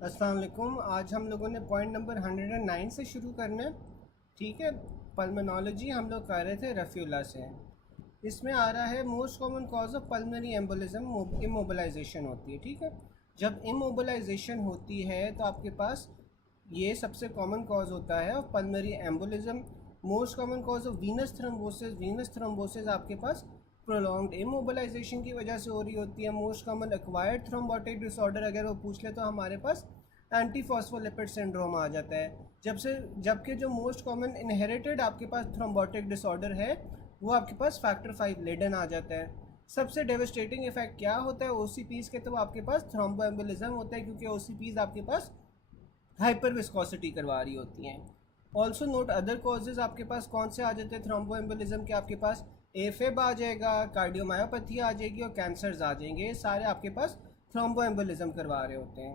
अस्सलाम वालेकुम। आज हम लोगों ने पॉइंट नंबर 109 से शुरू करना है। ठीक है, पल्मोनोलॉजी हम लोग कर रहे थे रफ़ीउल्लाह से। इसमें आ रहा है most common cause of pulmonary embolism immobilisation होती है। ठीक है, जब इमोबिलाइजेशन होती है तो आपके पास ये सबसे कॉमन कॉज होता है of pulmonary embolism. Most common cause of Venus thrombosis आपके पास प्रोलॉन्ग्ड इमोबिलाइजेशन की वजह से हो रही होती है। Most common acquired thrombotic disorder अगर वो पूछ ले तो हमारे पास एंटी फॉस्फोलिपिड सिंड्रोम आ जाता है। जबकि जो मोस्ट कॉमन इनहेरिटेड आपके पास थ्रोम्बोटिक डिसऑर्डर है वो आपके पास फैक्टर 5 लेडन आ जाता है। सबसे डेविस्टेटिंग इफेक्ट क्या होता है ओसीपीज के, तो आपके पास थ्रोम्बोएम्बोलिज्म होता है, क्योंकि ओसीपीज आपके पास हाइपर विस्कोसिटी करवा रही होती हैं। ऑल्सो नोट अदर कॉजेज आपके पास कौन से आ जाते हैं थ्रोम्बोएम्बोलिज्म के, आपके पास एफेब आ जाएगा, कार्डियोमायोपैथी आ जाएगी और कैंसर्स आ जाएंगे। ये सारे आपके पास थ्रोम्बोएम्बोलिज्म करवा रहे होते हैं।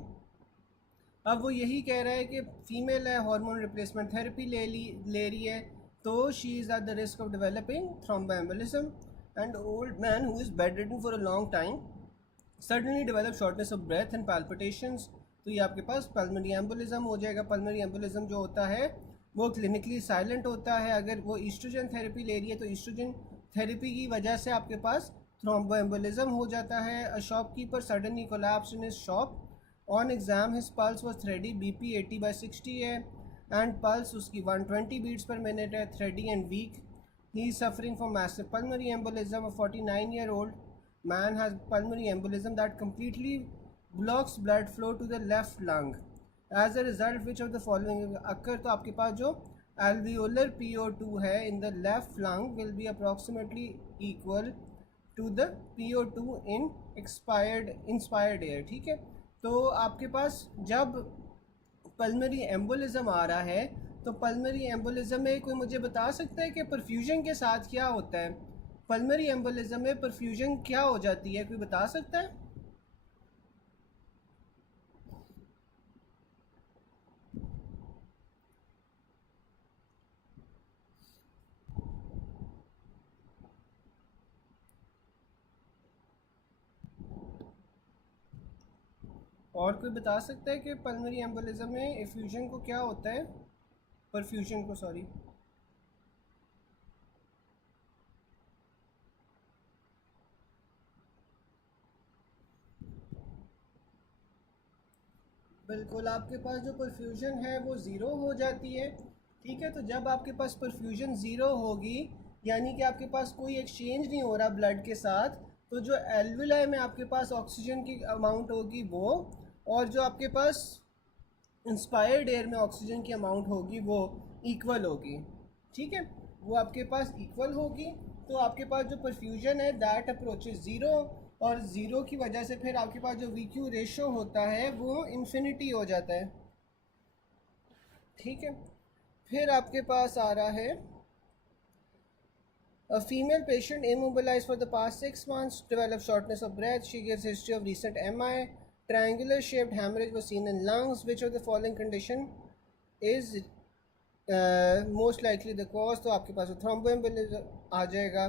अब वो यही कह रहा है कि फीमेल है, हार्मोन रिप्लेसमेंट थेरेपी ले रही है, तो she is at the risk of developing thromboembolism. And old man who is bed ridden for a long time suddenly develop shortness of breath and palpitations, तो ये आपके पास पल्मोनरी एम्बोलिज्म हो जाएगा। Pulmonary embolism जो होता है वो क्लिनिकली साइलेंट होता है। अगर वो ईस्ट्रोजन थेरेपी ले रही है तो ईस्ट्रोजन थेरेपी की वजह से आपके पास थ्रोम्बोएम्बोलिज्म हो जाता है। A shopkeeper suddenly collapsed in his shop on exam, his pulse was थ्रेडी, BP 80/60 है एंड पल्स उसकी 120 बीट्स पर मिनट है, thready and weak. He is suffering from massive pulmonary embolism. A 49-year-old man has pulmonary embolism that completely blocks blood flow to the left lung. As a result, which of the following occur, तो आपके पास जो alveolar PO2 है in the left lung will be approximately equal to the PO2 in inspired air। ठीक है, तो आपके पास जब pulmonary embolism आ रहा है तो पल्मोनरी एम्बोलिज्म में कोई मुझे बता सकता है कि परफ्यूजन के साथ क्या होता है? पल्मोनरी एम्बोलिज्म में परफ्यूजन क्या हो जाती है, कोई बता सकता है? और कोई बता सकता है कि पल्मोनरी एम्बोलिज्म में एफ्यूजन को क्या होता है, परफ्यूजन को, सॉरी। बिल्कुल, आपके पास जो परफ्यूजन है वो ज़ीरो हो जाती है। ठीक है, तो जब आपके पास परफ्यूजन ज़ीरो होगी यानी कि आपके पास कोई एक्सचेंज नहीं हो रहा ब्लड के साथ, तो जो एल्विलाई में आपके पास ऑक्सीजन की अमाउंट होगी वो, और जो आपके पास इंस्पायर्ड एयर में ऑक्सीजन की अमाउंट होगी वो इक्वल होगी। ठीक है, वो आपके पास इक्वल होगी, तो आपके पास जो परफ्यूजन है दैट अप्रोचेज ज़ीरो, और ज़ीरो की वजह से फिर आपके पास जो वी क्यू रेशो होता है वो इन्फिनिटी हो जाता है। ठीक है, फिर आपके पास आ रहा है a female patient immobilized for the past 6 months developed shortness of breath. She gives history of recent MI. Triangular shaped hemorrhage was seen in lungs. Which of the following condition is most likely the cause? तो आपके पास thromboembolism आ जाएगा।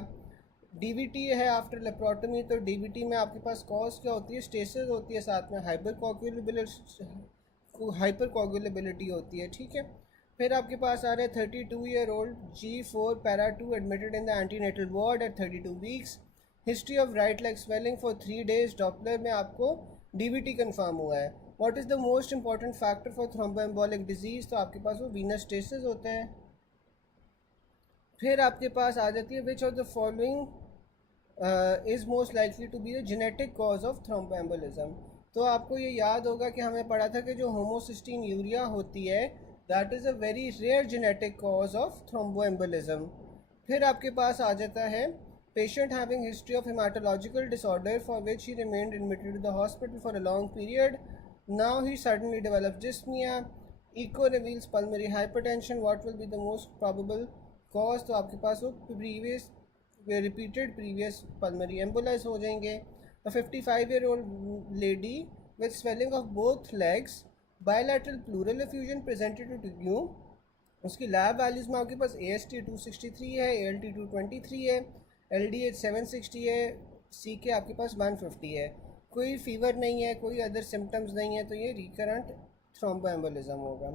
DVT है after laparotomy, तो DVT में आपके पास cause क्या होती है? स्टेसिस होती है, साथ में हाइपर कोगुलेबिलिटी होती है। ठीक है, फिर आपके पास आ रहा है 32-year-old G4 para 2 admitted in the antenatal ward at 32 weeks. History of right leg swelling for 3 days। Doppler में आपको डीवीटी कंफर्म हुआ है। What is the most important factor for thromboembolic disease? तो आपके पास वो वीनस स्टेसिस होता है। फिर आपके पास आ जाती है which of the following is most likely to be the genetic cause of thromboembolism? तो आपको ये याद होगा कि हमें पढ़ा था कि जो होमोसिस्टीन यूरिया होती है that is a very rare genetic cause of thromboembolism. फिर आपके पास आ जाता है patient having history of hematological disorder for which he remained admitted to the hospital for a long period. Now he suddenly develops dyspnea. Echo reveals pulmonary hypertension. What will be the most probable cause? तो आपके पास वो previous repeated previous pulmonary embolism हो जाएंगे। A 55-year-old lady with swelling of both legs, bilateral pleural effusion presented to you. उसकी lab values में आपके पास AST 263 है, ALT 223 है, LDH 760 है, CK आपके पास 150 है। कोई फीवर नहीं है, कोई अदर सिम्टम्स नहीं है, तो ये रिकरेंट थ्रोम्बोएम्बोलिज्म होगा।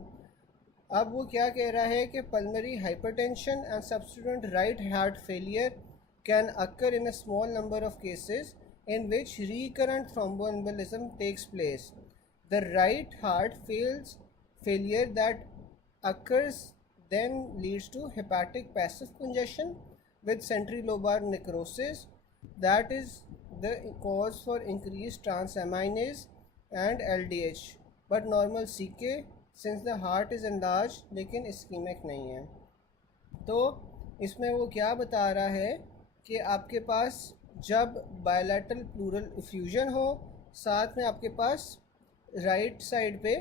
अब वो क्या कह रहा है कि pulmonary hypertension and subsequent right heart failure can occur in a small number of cases in which recurrent thromboembolism takes place. The right heart failure that occurs then leads to hepatic passive congestion with centrilobar necrosis. That is the cause for increased transaminase and LDH, but normal CK since the heart is enlarged लेकिन ischemic नहीं है। तो इसमें वो क्या बता रहा है कि आपके पास जब बायलैटरल प्लूरल इफ्यूजन हो, साथ में आपके पास राइट साइड पे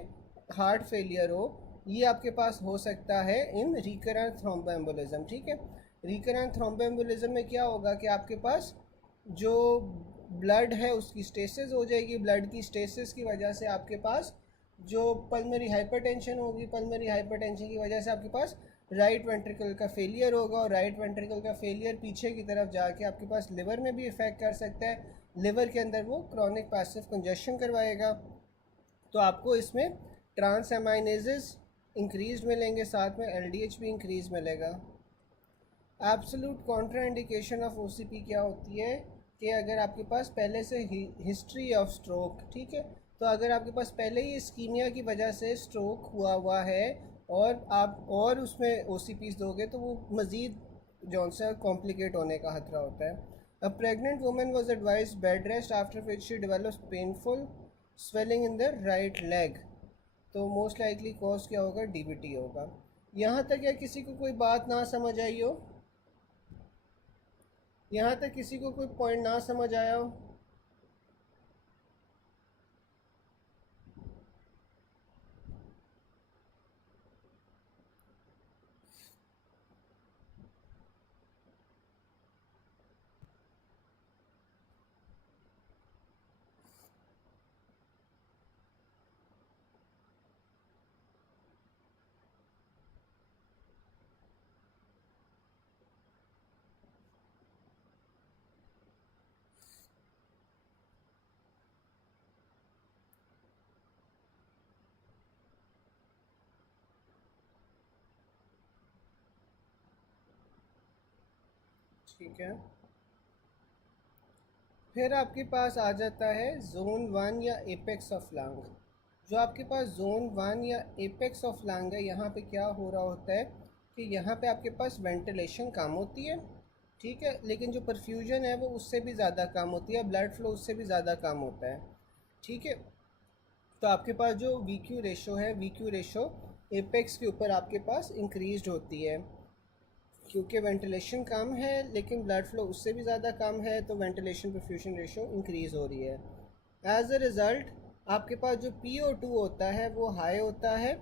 हार्ट फेलियर हो, ये आपके पास हो सकता है इन रिकरेंट थ्रोम्बोएम्बोलिज्म। ठीक है, रिकरेंट थ्रोम्बोएम्बोलिज्म में क्या होगा कि आपके पास जो ब्लड है उसकी स्टेसिस हो जाएगी, ब्लड की स्टेसिस की वजह से आपके पास जो पल्मरी हाइपरटेंशन होगी, पल्मरी हाइपरटेंशन की वजह से आपके पास राइट वेंट्रिकल का फेलियर होगा, और राइट वेंट्रिकल का फेलियर पीछे की तरफ जाके आपके पास लिवर में भी इफ़ेक्ट कर सकता है, लिवर के अंदर वो क्रॉनिक पैसिव कंजेशन करवाएगा। तो आपको इसमें ट्रांस एमाइनेजेस इंक्रीज मिलेंगे, साथ में एलडीएच भी इंक्रीज मिलेगा। एब्सोल्यूट कॉन्ट्राइंडिकेशन ऑफ ओसीपी क्या होती है कि अगर आपके पास पहले से हिस्ट्री ऑफ स्ट्रोक, ठीक है, तो अगर आपके पास पहले ही इस्कीमिया की वजह से स्ट्रोक हुआ है और आप और उसमें ओसीपीज दोगे तो वो मज़ीद जौन सा कॉम्प्लिकेट होने का खतरा होता है। अ pregnant women was advise bed rest after which she develops painful swelling in the right leg. तो मोस्ट लाइकली कॉज क्या होगा, डीबीटी होगा। यहाँ तक या किसी को कोई बात ना समझ आई हो, यहाँ तक किसी को कोई पॉइंट ना समझ आया हो? ठीक है, फिर आपके पास आ जाता है जोन 1 या एपेक्स ऑफ लंग। जो आपके पास जोन 1 या एपेक्स ऑफ लंग है, यहाँ पे क्या हो रहा होता है कि यहाँ पे आपके पास वेंटिलेशन कम होती है, ठीक है, लेकिन जो परफ्यूजन है वो उससे भी ज़्यादा कम होती है, ब्लड फ्लो उससे भी ज़्यादा कम होता है। ठीक है, तो आपके पास जो वी क्यू रेशो है, वी क्यू रेशो एपेक्स के ऊपर आपके पास इंक्रीज होती है, क्योंकि वेंटिलेशन कम है लेकिन ब्लड फ्लो उससे भी ज़्यादा कम है, तो वेंटिलेशन परफ्यूजन रेशो इंक्रीज़ हो रही है। एज अ रिज़ल्ट आपके पास जो PO2 होता है वो हाई होता है,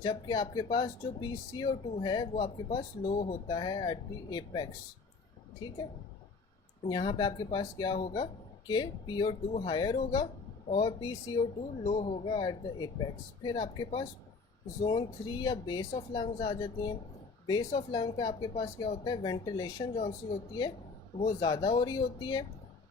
जबकि आपके पास जो PCO2 है वो आपके पास लो होता है एट द एपेक्स। ठीक है, यहाँ पे आपके पास क्या होगा कि PO2 हायर होगा और PCO2 लो होगा एट द एपेक्स। फिर आपके पास जोन 3 या बेस ऑफ लंग्स आ जाती हैं। बेस ऑफ लंग पे आपके पास क्या होता है, वेंटिलेशन जौन सी होती है वो ज़्यादा हो रही होती है,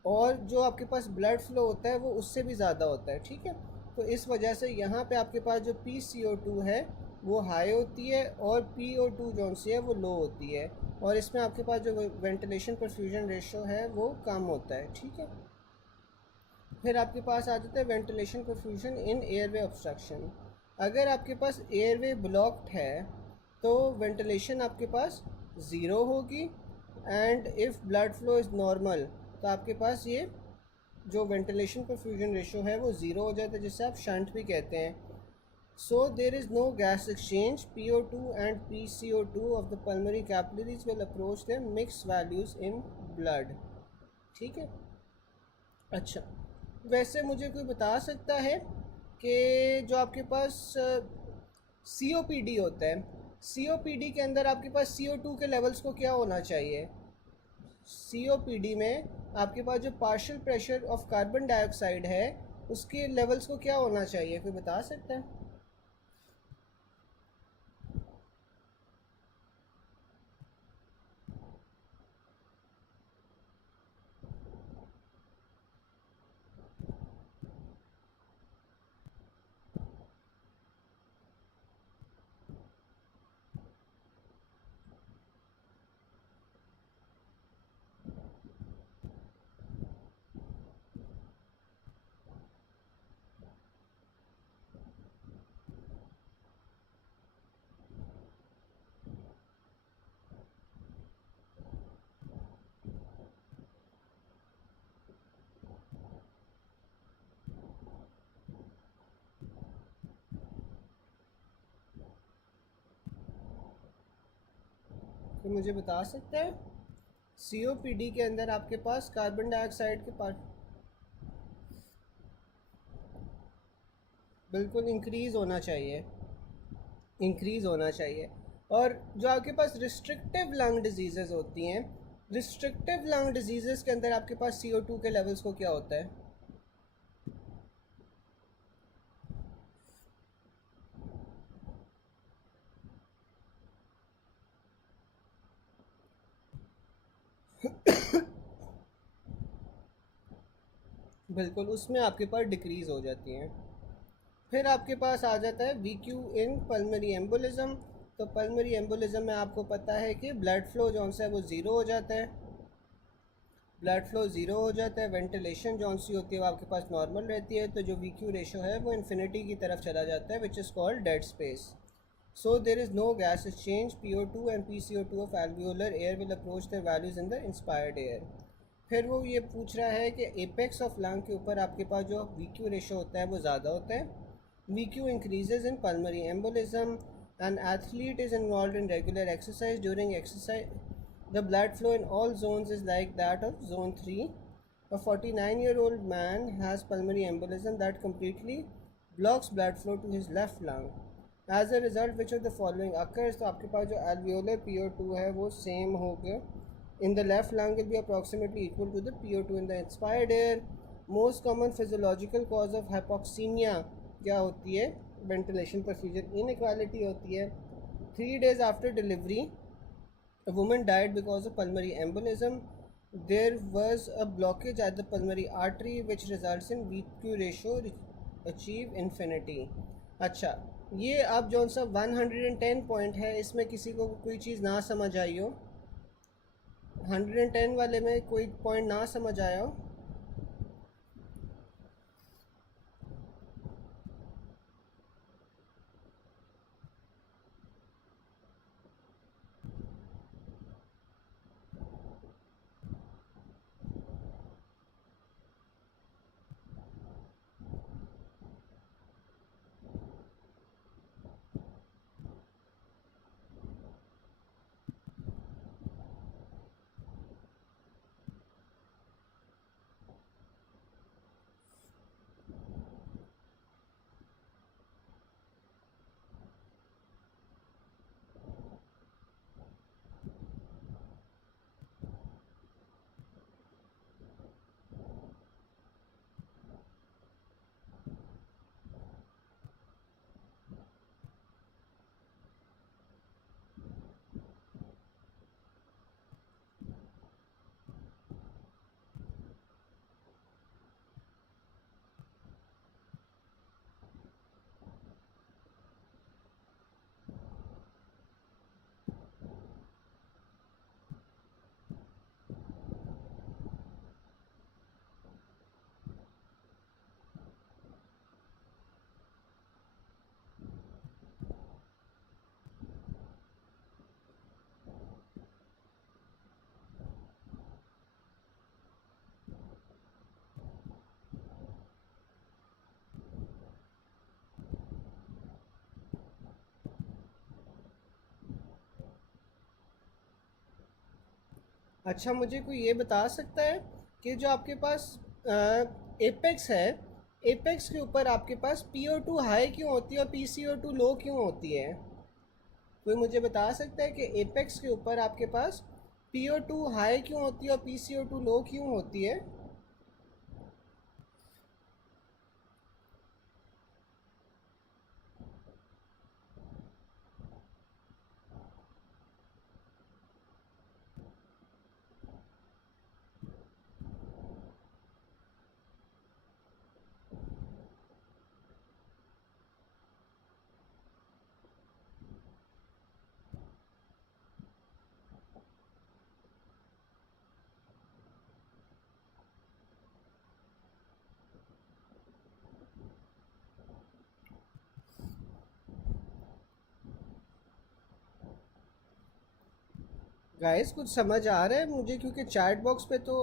और जो आपके पास ब्लड फ्लो होता है वो उससे भी ज़्यादा होता है। ठीक है, तो इस वजह से यहाँ पे आपके पास जो PCO2 है वो हाई होती है और PO2 जौन सी है वो लो होती है, और इसमें आपके पास जो वेंटिलेशन परफ्यूजन रेशो है वो कम होता है। ठीक है, फिर आपके पास आ जाता है वेंटिलेशन परफ्यूजन इन एयरवे ऑब्स्ट्रक्शन। अगर आपके पास एयरवे ब्लॉक्ड है तो वेंटिलेशन आपके पास ज़ीरो होगी, and if blood flow is normal तो आपके पास ये जो वेंटिलेशन परफ्यूजन रेशो है वो ज़ीरो हो जाता है, जिससे आप शंट भी कहते हैं। So there is no gas exchange. PO2 and PCO2 of the pulmonary capillaries will approach their mixed values in blood. ठीक है, अच्छा, वैसे मुझे कोई बता सकता है कि जो आपके पास COPD होता है, COPD के अंदर आपके पास CO2 के लेवल्स को क्या होना चाहिए? COPD में आपके पास जो partial pressure of carbon dioxide है उसके लेवल्स को क्या होना चाहिए, कोई बता सकता है? तो मुझे बता सकते हैं COPD के अंदर आपके पास कार्बन डाइऑक्साइड के पार्ट बिल्कुल इंक्रीज़ होना चाहिए। और जो आपके पास रिस्ट्रिक्टिव लंग डिजीज़ेज़ होती हैं, रिस्ट्रिक्टिव लंग डिजीज़ेज़ के अंदर आपके पास CO2 के लेवल्स को क्या होता है? बिल्कुल, उसमें आपके पास डिक्रीज़ हो जाती हैं। फिर आपके पास आ जाता है VQ इन पल्मरी एम्बोलिज्म। तो पल्मरी एम्बोलिज्म में आपको पता है कि ब्लड फ्लो जो है वो ज़ीरो हो जाता है, वेंटिलेशन जो सी होती है वो आपके पास नॉर्मल रहती है, तो जो VQ रेशो है वो इन्फिनिटी की तरफ चला जाता है, which is called dead space. So there is no gas exchange, PO2 and PCO2 of alveolar air will approach their values in the inspired air. फिर वो ये पूछ रहा है कि एपेक्स ऑफ लंग के ऊपर आपके पास जो VQ रेशो होता है वो ज़्यादा होता है। VQ increases in pulmonary embolism, an athlete is involve in regular exercise, during exercise the blood flow in all zones is like that of zone 3. A 49-year-old man has pulmonary embolism that completely blocks blood flow to his left lung. As a result, which of the following occurs? तो आपके पास जो alveolar PO2 है वो same हो गया in the left lung will be approximately equal to the PO2 in the inspired air. Most common physiological cause of hypoxemia क्या होती है? Ventilation procedure inequality होती है। 3 days after delivery, a woman died because of pulmonary embolism. There was a blockage at the pulmonary artery which results in VQ ratio achieve infinity. अच्छा, ये अब जो सा 110 पॉइंट है, इसमें किसी को कोई चीज़ ना समझ आई हो, 110 वाले में कोई पॉइंट ना समझ आया हो? अच्छा, मुझे कोई ये बता सकता है कि जो आपके पास एपेक्स है, एपेक्स के ऊपर आपके पास PO2 हाई क्यों होती है और PCO2 लो क्यों होती है? कोई मुझे बता सकता है कि एपेक्स के ऊपर आपके पास PO2 हाई क्यों होती है और PCO2 लो क्यों होती है? गाइस, कुछ समझ आ रहा है मुझे? क्योंकि चैट बॉक्स पे तो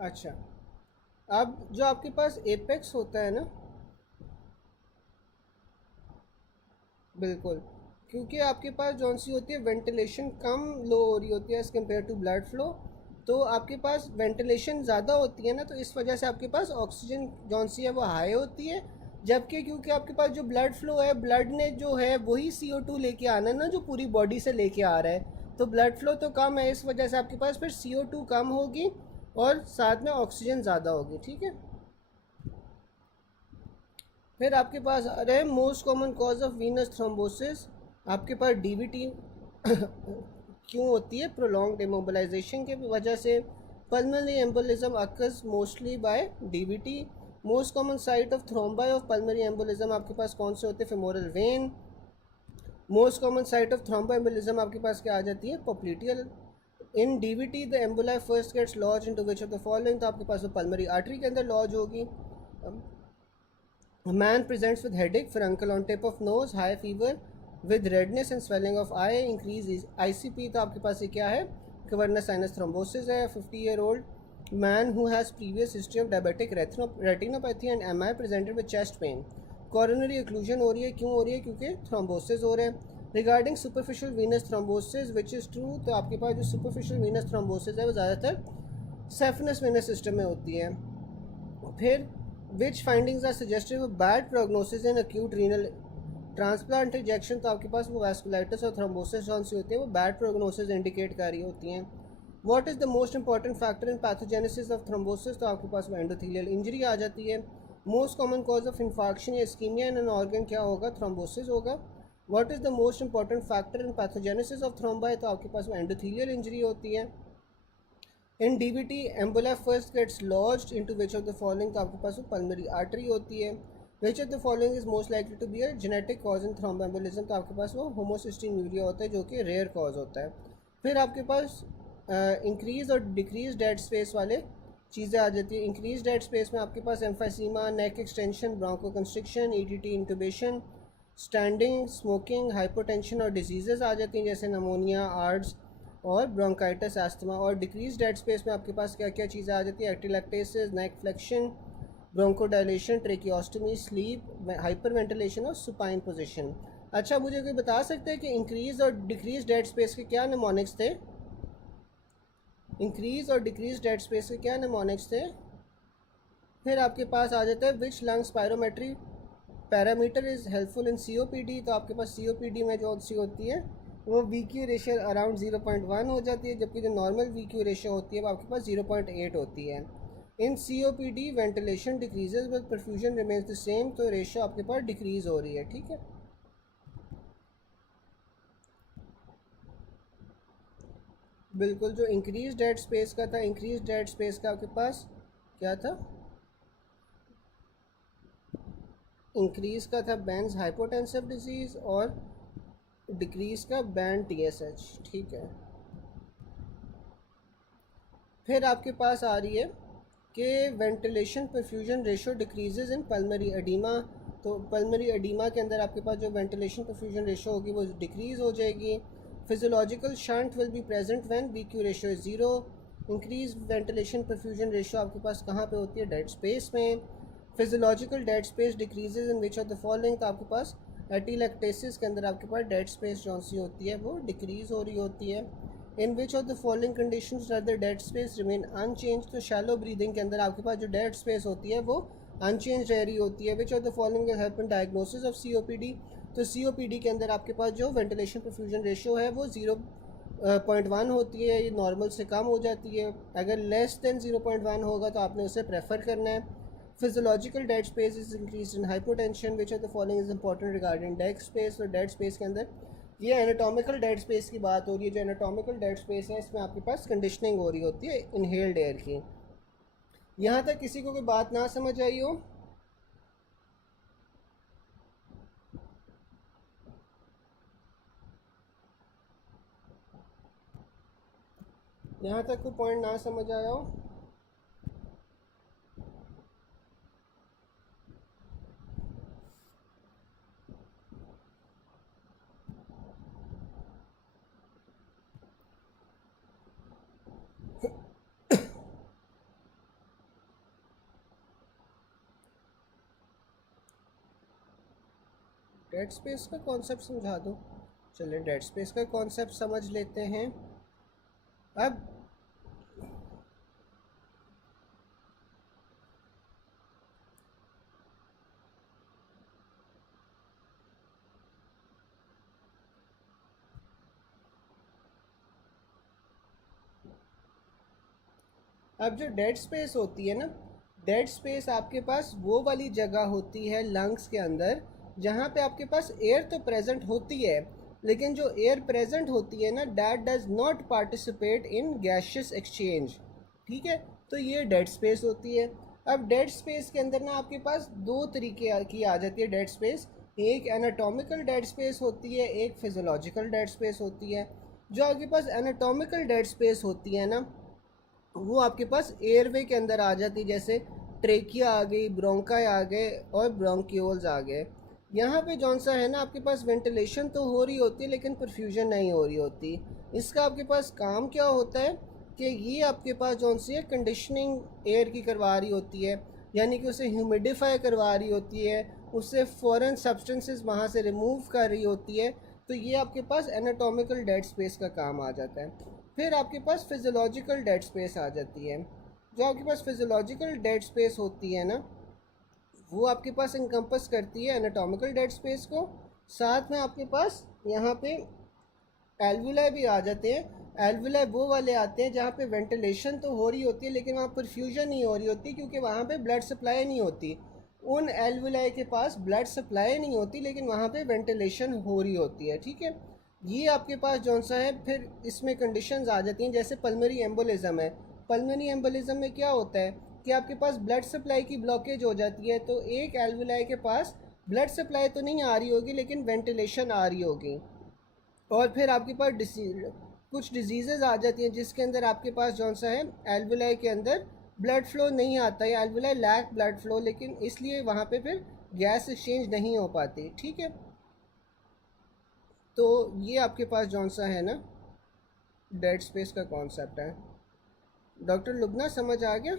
अच्छा, अब जो आपके पास एपेक्स होता है ना, बिल्कुल, क्योंकि आपके पास जौन सी होती है वेंटिलेशन कम लो हो रही होती है as compare to blood flow. तो आपके पास वेंटिलेशन ज़्यादा होती है ना, तो इस वजह से आपके पास ऑक्सीजन जौन सी है वो हाई होती है। जबकि क्योंकि आपके पास जो ब्लड फ्लो है, ब्लड ने जो है वही CO2 लेके आना है ना, जो पूरी बॉडी से लेके आ रहा है, तो ब्लड फ्लो तो कम है, इस वजह से आपके पास फिर CO2 कम होगी और साथ में ऑक्सीजन ज़्यादा होगी। ठीक है, फिर आपके पास आ रहे हैं most common cause of Venus thrombosis. आपके पास DVT क्यों होती है? प्रोलॉन्ग्ड इमोबिलाइजेशन की वजह से। Pulmonary embolism occurs mostly by DVT। Most common site of thrombi of pulmonary embolism आपके पास कौन से होते हैं? Femoral vein. Most common site of thromboembolism आपके पास क्या आ जाती है? Popliteal. In DVT the emboli first gets lodge into which of the following, तो आपके पास वो पल्मोनरी आर्टरी के अंदर लॉज होगी। A man presents with headache, furuncle on tip of nose, high fever with redness and swelling of eye, increase ICP, तो आपके पास ये क्या है? Cavernous sinus thrombosis है। 50-year-old man who has previous history of diabetic retinopathy and MI presented with chest pain. Coronary occlusion हो रही है, क्यों हो रही है? क्योंकि thrombosis हो रहे हैं। Regarding superficial venous thrombosis which is true, तो आपके पास जो superficial venous thrombosis है वो ज़्यादातर saphenous venous system में होती है। फिर which findings are suggestive of bad prognosis in acute renal transplant rejection, तो आपके पास वो वैस्कुलाइटिस और थ्रोम्बोसिस जौन सी होती है वो बैड प्रोग्नोसिस इंडिकेट कर रही होती हैं। What is the most important factor in pathogenesis of thrombosis, तो आपके पास वो एंडोथेलियल इंजरी आ जाती है। Most common cause of infarction या इस्कीमिया इन एन ऑर्गन क्या होगा? थ्रोम्बोसिस होगा। What is the most important factor in pathogenesis of thrombi, तो आपके पास वो एंडोथेलियल इंजरी होती है। In DVT emboli first gets lodged into which of the following, तो आपके पास वो पल्मोनरी आर्टरी होती है। Which of the following is most likely to be a genetic cause in thromboembolism, तो आपके पास वो होमोसिस्टीन यूरिया होता है जो कि रेयर कॉज होता है। फिर आपके पास इंक्रीज और डिक्रीज डेड स्पेस वाले चीज़ें आ जाती है। इंक्रीज डेड स्पेस में आपके पास emphysema, neck extension, bronchoconstriction, EDT intubation, standing, smoking, hypotension और डिजीज़ आ जाती हैं जैसे नमोनिया, आर्ड्स और ब्रोंकाइटिस, एस्थमा। और डिक्रीज डेड स्पेस में आपके पास क्या क्या चीज़ें आ जाती है? Atelectasis, neck flexion, bronchodilation, tracheostomy, sleep, hyperventilation और सुपाइन पोजिशन। अच्छा, मुझे कोई बता सकते हैं कि इंक्रीज और डिक्रीज डेड स्पेस के क्या निमोनिक्स थे? इंक्रीज और डिक्रीज डेड स्पेस के क्या निमोनिक्स थे? फिर आपके पास आ जाता है which lung spirometry parameter is helpful in COPD, तो आपके पास COPD में जो सी होती है वो VQ रेशियो अराउंड 0.1 हो जाती है, जबकि जो नॉर्मल VQ रेशियो होती है वो आपके पास 0.8 होती है। इन COPD ventilation decreases but perfusion remains the same, तो रेशियो आपके पास डिक्रीज हो रही है। ठीक है, बिल्कुल। जो इंक्रीज डेड स्पेस का था, इंक्रीज डेड स्पेस का आपके पास क्या था? इंक्रीज का था बेंज हाइपोटेंसिव डिजीज़ और डिक्रीज का बैंड TSH। ठीक है, फिर आपके पास आ रही है कि ventilation perfusion ratio decreases in pulmonary oedema, तो पल्मरी एडीमा के अंदर आपके पास जो वेंटिलेशन परफ्यूजन रेशो होगी वो डिक्रीज़ हो जाएगी। Physiological shunt will be present when VQ ratio is 0। Increase ventilation perfusion ratio आपके पास कहाँ पे होती है? डेड स्पेस में। Physiological dead space decreases in which of the following, तो आपके पास एटीलैक्टेसिस के अंदर आपके पास डेड स्पेस जो सी होती है वो डिक्रीज़ हो रही होती है। In which of the following conditions are the dead space remain unchanged, तो शैलो ब्रीदिंग के अंदर आपके पास जो डेड स्पेस होती है वो अनचेंज रह रही होती है। Which of the following will help in diagnosis of COPD, तो COPD के अंदर आपके पास जो वेंटिलेशन परफ्यूजन रेशियो है वो 0.1 होती है, ये नॉर्मल से कम हो जाती है। अगर लेस देन 0.1 होगा तो आपने उसे प्रेफर करना है। Physiological dead space is increase in hypotension, which of the following is important regarding dead space, और डेड स्पेस के अंदर ये एनाटॉमिकल डेड स्पेस की बात हो रही है। जो एनाटॉमिकल डेड स्पेस है इसमें आपके पास कंडीशनिंग हो रही होती है इनहेल्ड एयर की। यहाँ तक किसी को कोई बात ना समझ आई हो? यहाँ तक कोई पॉइंट ना समझ आया हो? डेड स्पेस का कॉन्सेप्ट समझा दो। चलिए डेड स्पेस का कॉन्सेप्ट समझ लेते हैं। अब जो डेड स्पेस होती है ना, डेड स्पेस आपके पास वो वाली जगह होती है लंग्स के अंदर जहाँ पे आपके पास एयर तो प्रेजेंट होती है, लेकिन जो एयर प्रेजेंट होती है ना, that does not participate in gaseous exchange. ठीक है, तो ये डेड स्पेस होती है। अब डेड स्पेस के अंदर ना आपके पास दो तरीके की आ जाती है डेड स्पेस। एक एनाटॉमिकल डेड स्पेस होती है, एक फिजियोलॉजिकल डेड स्पेस होती है। जो आपके पास एनाटॉमिकल डेड स्पेस होती है ना, वो आपके पास एयरवे के अंदर आ जाती, जैसे ट्रेकिया आ गई, ब्रोंकाई आ गए और ब्रोंक्यूल्स आ गए। यहाँ पे जौन सा है ना, आपके पास वेंटिलेशन तो हो रही होती है लेकिन परफ्यूजन नहीं हो रही होती। इसका आपके पास काम क्या होता है कि ये आपके पास जौन सी है कंडीशनिंग एयर की करवा रही होती है, यानी कि उसे ह्यूमिडिफाई करवा रही होती है, उससे फॉरेन सब्सटेंसेस वहाँ से रिमूव कर रही होती है। तो ये आपके पास एनाटॉमिकल डेड स्पेस का काम आ जाता है। फिर आपके पास फिजियोलॉजिकल डेड स्पेस आ जाती है। जो आपके पास फिजियोलॉजिकल डेड स्पेस होती है ना, वो आपके पास इनकम्पस करती है एनाटॉमिकल डेड स्पेस को। साथ में आपके पास यहाँ पे एल्वुलाई भी आ जाते हैं। एल्वुलाई वो वाले आते हैं जहाँ पे वेंटिलेशन तो हो रही होती है लेकिन वहाँ परफ्यूजन नहीं हो रही होती, क्योंकि वहाँ पे ब्लड सप्लाई नहीं होती। उन एल्वुलाई के पास ब्लड सप्लाई नहीं होती लेकिन वहाँ पे वेंटिलेशन हो रही होती है। ठीक है, ये आपके पास जौन सा है, फिर इसमें कंडीशंस आ जाती हैं, जैसे पल्मरी एम्बोलिज्म है। पल्मरी एम्बोलिज्म में क्या होता है कि आपके पास ब्लड सप्लाई की ब्लॉकेज हो जाती है, तो एक एल्वुलाई के पास ब्लड सप्लाई तो नहीं आ रही होगी लेकिन वेंटिलेशन आ रही होगी। और फिर आपके पास कुछ डिजीज़ आ जाती हैं जिसके अंदर आपके पास जौन सा है एल्वुलाई के अंदर ब्लड फ्लो नहीं आता है, एल्वुलाई लैक ब्लड फ्लो, लेकिन इसलिए वहाँ पे फिर गैस एक्सचेंज नहीं हो पाती। ठीक है, तो ये आपके पास जौन सा है ना डेड स्पेस का कॉन्सेप्ट है। डॉक्टर लुबना समझ आ गया?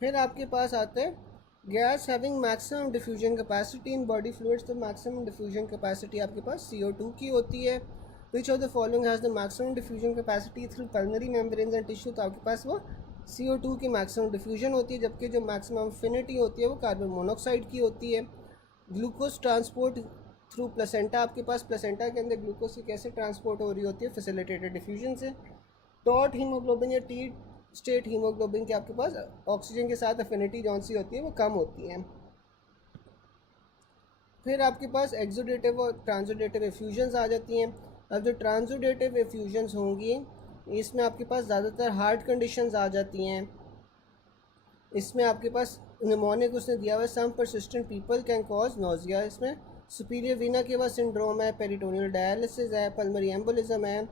फिर आपके पास आता है gas having maximum diffusion capacity in body fluids. तो मैक्सिमम डिफ्यूजन कैपेसिटी आपके पास CO2 की होती है। Which of the following has the maximum diffusion capacity through pulmonary membranes and tissue. तो आपके पास वो CO2 की मैक्सिमम डिफ्यूजन होती है, जबकि जो मैक्सिमम अफिनिटी होती है वो कार्बन मोनोक्साइड की होती है। Glucose transport through placenta. आपके पास प्लेसेंटा के अंदर ग्लूकोज की कैसे ट्रांसपोर्ट हो रही होती है? फैसिलिटेटेड डिफ्यूजन से। टॉट हीमोग्लोबिन या टी स्टेट हीमोग्लोबिन के आपके पास ऑक्सीजन के साथ अफिनिटी जौन सी होती है वो कम होती है। फिर आपके पास एक्सोडेटिव और ट्रांसोडेटिव एफ्यूजन्स आ जाती हैं। अब जो ट्रांसोडेटिव एफ्यूजन्स होंगी, इसमें आपके पास ज़्यादातर हार्ट कंडीशंस आ जाती हैं। इसमें आपके पास निमोनिक उसने दिया हुआ है, some persistent people can cause nausea. इसमें सुपीरियर वीना केवा सिंड्रोम है, पेरिटोनियल डायलिसिस है, पल्मरी एम्बोलिज्म है,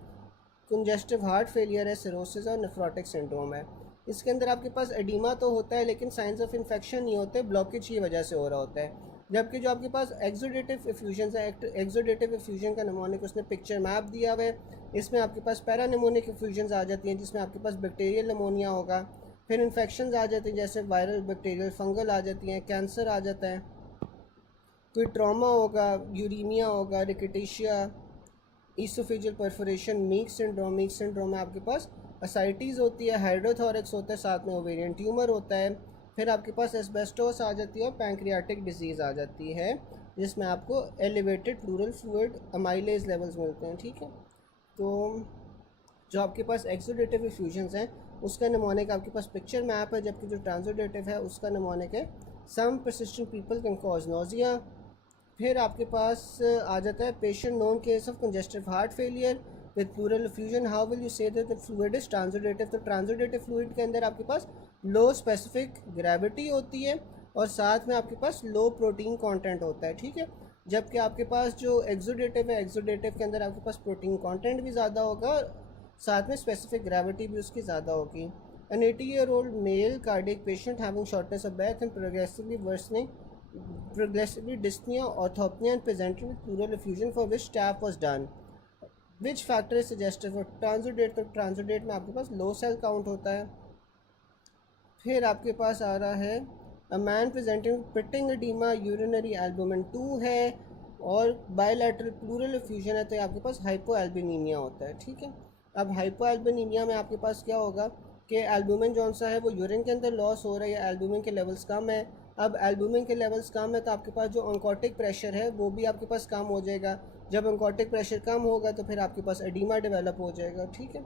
कंजेस्टिव हार्ट फेलियर है, सिरोसिस और नेफ्रोटिक सिंड्रोम है। इसके अंदर आपके पास एडिमा तो होता है लेकिन साइंस ऑफ इन्फेक्शन नहीं होते, ब्लॉकेज की वजह से हो रहा होता है। जबकि जो आपके पास एक्सोडेटिव एफ्यूजन है, एक्सोडेटिव एफ्यूजन का निमोनिक उसने पिक्चर मैप दिया हुआ है। इसमें आपके पास पैरानिमोनिक एफ्यूजन आ जाती हैं जिसमें आपके पास बैक्टीरियल निमोनिया होगा। फिर इन्फेक्शन आ जाती हैं जैसे वायरल, बैक्टीरियल, फंगल आ जाती हैं, कैंसर आ जाता है, कोई ट्रॉमा होगा, यूरीमिया होगा, rickettsia, oesophageal perforation, Meigs syndrome. Meigs syndrome में आपके पास असाइटीज़ होती है, हाइड्रोथोरिक्स होता है, साथ में ओवेरियन ट्यूमर होता है। फिर आपके पास एस्बेस्टोस आ जाती है और पैंक्रियाटिक डिजीज़ आ जाती है जिसमें आपको elevated pleural fluid amylase levels मिलते हैं। ठीक है, तो जो आपके पास एक्सोडेटिव एफ्यूजन्स हैं उसका निमोनिक आपके पास पिक्चर मैप है, जबकि जो ट्रांसोडेटिव है उसका निमोनिक है some persistent people can cause nausea. फिर आपके पास आ जाता है patient known case of congestive heart failure with pleural effusion, how will you say that the fluid is transudative. तो ट्रांसोडेटिव फ्लूइड के अंदर आपके पास लो स्पेसिफिक ग्रेविटी होती है और साथ में आपके पास लो प्रोटीन कंटेंट होता है। ठीक है, जबकि आपके पास जो एक्सोडेटिव है, एक्सोडेटिव के अंदर आपके पास प्रोटीन कंटेंट भी ज़्यादा होगा और साथ में स्पेसिफिक ग्रेविटी भी उसकी ज़्यादा होगी। An 80-year-old male cardiac patient having shortness of breath and progressively dyspnea, orthopnea and presented with pleural effusion for which TAP was done. Which factor is suggested for transudate, तो transudate में आपके पास लो cell count होता है। फिर आपके पास आ रहा है a man presenting pitting oedema urinary albumin 2 है और बायलैटरल प्लूरल एफ्यूजन है, तो आपके पास हाइपोएल्बुमिनिया होता है। ठीक है, अब हाइपोएल्बुमिनिया में आपके पास क्या होगा कि एल्बुमिन जौन सा है वो यूरिन के अंदर लॉस हो रहा है या एल्बुमिन के लेवल्स कम है। अब एल्बुमिन के लेवल्स कम है तो आपके पास जो ऑन्कोटिक प्रेशर है वो भी आपके पास कम हो जाएगा। जब ऑन्कोटिक प्रेशर कम होगा तो फिर आपके पास एडीमा डेवलप हो जाएगा। ठीक है,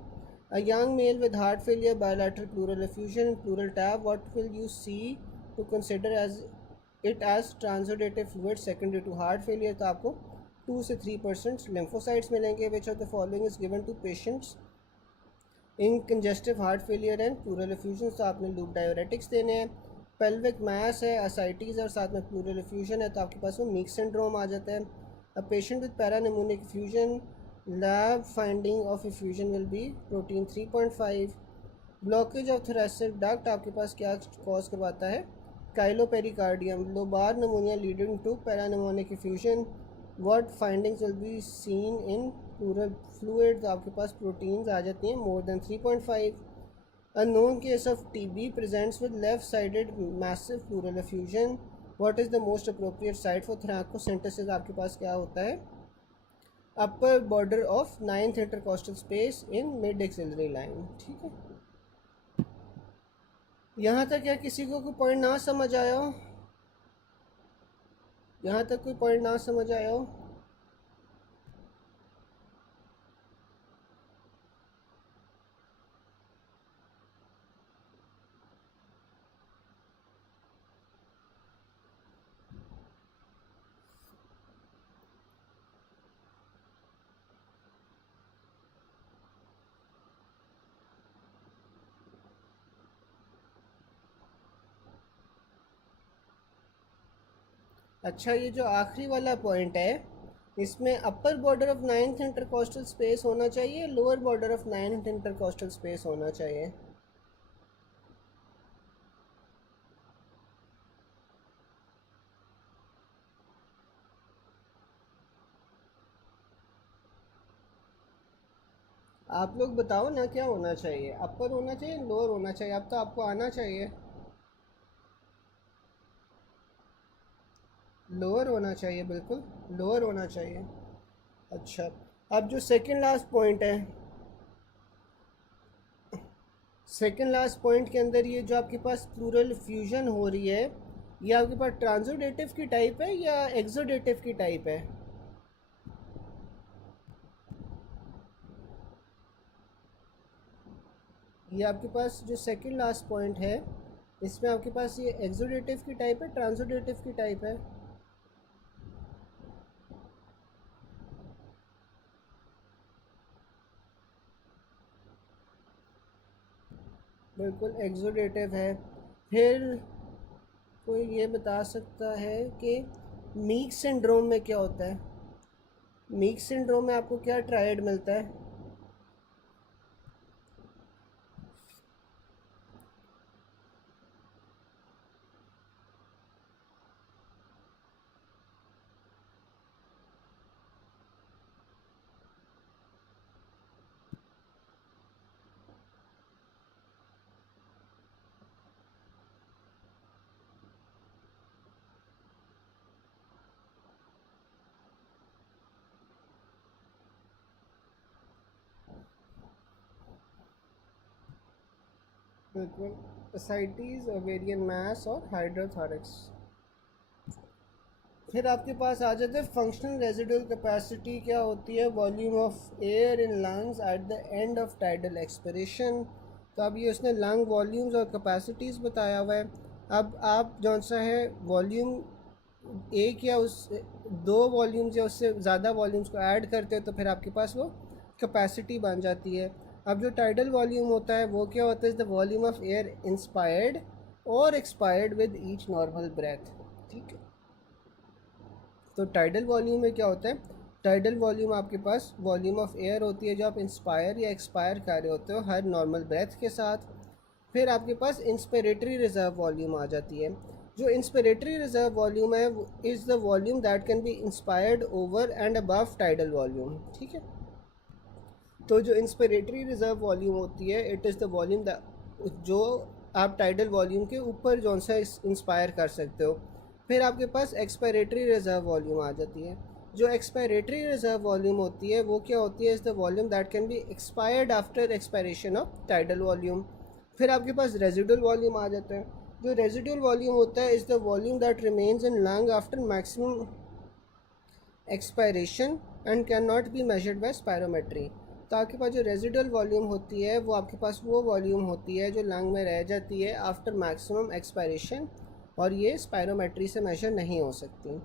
a young male with heart failure, bilateral pleural effusion in pleural tab, what will you see to consider as it as transudative fluid secondary to heart failure? तो आपको 2 से 3% lymphocytes मिलेंगे। which of the following is given to patients in congestive heart failure and pleural effusion? तो आपने loop diuretics देने हैं। pelvic mass है, ascites और साथ में pleural effusion है, तो आपके पास वो Meeks syndrome आ जाता है। a patient with parapneumonic effusion, lab finding of effusion will be protein 3.5। Blockage of thoracic duct आपके पास क्या कॉज करवाता है? Chylopericardium. Lobar pneumonia leading to parapneumonic effusion, what findings will be seen in pleural fluid? तो आपके पास proteins आ जाती हैं more than 3.5। A known case of TB presents with left-sided massive pleural effusion, what is the most appropriate site for thracocentesis? आपके पास क्या होता है? Upper border of 9th intercostal space in mid axillary line. ठीक है, यहाँ तक क्या किसी को कोई पॉइंट ना समझ आया हो? यहाँ तक कोई पॉइंट ना समझ आया हो? अच्छा, ये जो आखिरी वाला पॉइंट है इसमें upper border of 9th intercostal space होना चाहिए, lower border of 9th intercostal space होना चाहिए? आप लोग बताओ ना, क्या होना चाहिए? अपर होना चाहिए, लोअर होना चाहिए? अब तो आपको आना चाहिए। लोअर होना चाहिए, बिल्कुल लोअर होना चाहिए। अच्छा, अब जो सेकंड लास्ट पॉइंट है, सेकंड लास्ट पॉइंट के अंदर ये जो आपके पास प्लूरल फ्यूजन हो रही है, ये आपके पास ट्रांसोडेटिव की टाइप है या एक्सोडेटिव की टाइप है? ये आपके पास जो सेकंड लास्ट पॉइंट है इसमें आपके पास ये एक्सोडेटिव की टाइप है, ट्रांसोडेटिव की टाइप है? बिल्कुल एक्सोडेटिव है। फिर कोई ये बता सकता है कि मीक सिंड्रोम में क्या होता है? मीक सिंड्रोम में आपको क्या ट्रायड मिलता है? बिल्कुल, एसाइटीज, ओवेरियन मास और हाइड्रोथोरैक्स। फिर आपके पास आ जाते हैं फंक्शनल रेजिडुअल कैपेसिटी क्या होती है? Volume of air in lungs at the end of tidal expiration. तो अब ये उसने लंग वॉल्यूम्स और कैपेसिटीज़ बताया हुआ है। अब आप जौन सा है वॉल्यूम एक या उस दो वॉल्यूम्स या उससे ज़्यादा वॉल्यूम्स को ऐड करते हो तो फिर आपके पास वो कैपेसिटी बन जाती है। अब जो टाइडल वॉल्यूम होता है वो क्या होता है? The volume of air inspired और expired with each normal breath. ठीक है, तो टाइडल वॉल्यूम में क्या होता है? टाइडल वॉल्यूम आपके पास वॉल्यूम ऑफ एयर होती है जो आप इंस्पायर या एक्सपायर कर रहे होते हो हर नॉर्मल ब्रेथ के साथ। फिर आपके पास इंस्पिरेटरी रिजर्व वॉल्यूम आ जाती है। जो इंस्पिरेटरी रिजर्व वॉल्यूम है is the volume that can B inspired over and above tidal volume. ठीक है, तो जो इंस्पिरेटरी रिजर्व वॉल्यूम होती है, इट इज़ द वॉल्यूम जो आप टाइडल वॉल्यूम के ऊपर जो सा इंस्पायर कर सकते हो। फिर आपके पास एक्सपायरेटरी रिजर्व वॉल्यूम आ जाती है। जो एक्सपायरेटरी रिजर्व वॉल्यूम होती है वो क्या होती है? Is the volume that can B expired after expiration of tidal volume. फिर आपके पास रेजिडुअल वॉल्यूम आ जाता है। जो रेजिडुअल वॉल्यूम होता है is the volume that remains in lung after maximum expiration and can not be measured by spirometry. तो आपके पास जो रेजिडुअल वॉल्यूम होती है वो आपके पास वो वॉल्यूम होती है जो लंग में रह जाती है आफ्टर मैक्सिमम एक्सपायरेशन, और ये स्पायरोमेट्री से मेजर नहीं हो सकती।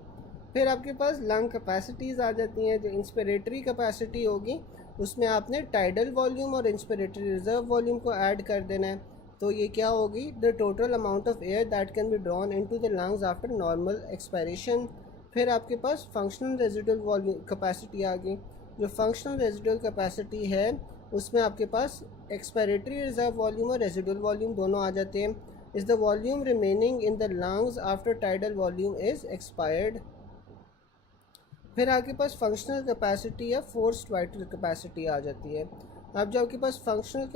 फिर आपके पास लंग कैपेसिटीज़ आ जाती हैं। जो इंस्पिरेटरी कैपेसिटी होगी उसमें आपने टाइडल वॉल्यूम और इंस्पिरेटरी रिजर्व वॉल्यूम को ऐड कर देना है। तो ये क्या होगी? The total amount of air that can be drawn into the lungs after normal expiration. फिर आपके पास फंक्शनल रेजिडुअल वॉल्यूम कैपेसिटी आ गई। जो फंक्शनल रेजिडुअल कैपेसिटी है उसमें आपके पास एक्सपायरेटरी रिजर्व वॉल्यूम और रेजिडुअल वॉल्यूम दोनों आ जाते हैं। Is the volume remaining in the lungs after tidal volume is expired. फिर आपके पास फंक्शनल कैपेसिटी या फोर्स्ड वाइटल कैपेसिटी आ जाती है। अब जो आपके पास फंक्शनल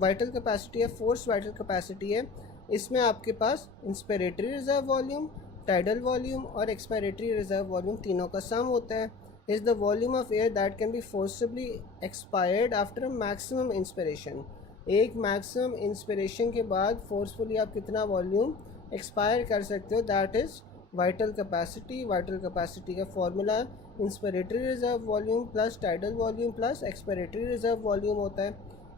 वाइटल कैपेसिटी या फोर्स्ड वाइटल कैपेसिटी है, इसमें आपके पास inspiratory reserve volume, tidal volume और एक्सपायरेटरी रिजर्व वॉल्यूम तीनों का सम होता है। Is the volume of air that can be forcibly expired after maximum inspiration. एक मैक्सिमम इंस्पिरेशन के बाद फोर्सफुली आप कितना वॉल्यूम एक्सपायर कर सकते हो, that is vital capacity. Vital capacity का formula inspiratory reserve volume plus tidal volume plus expiratory reserve volume होता है।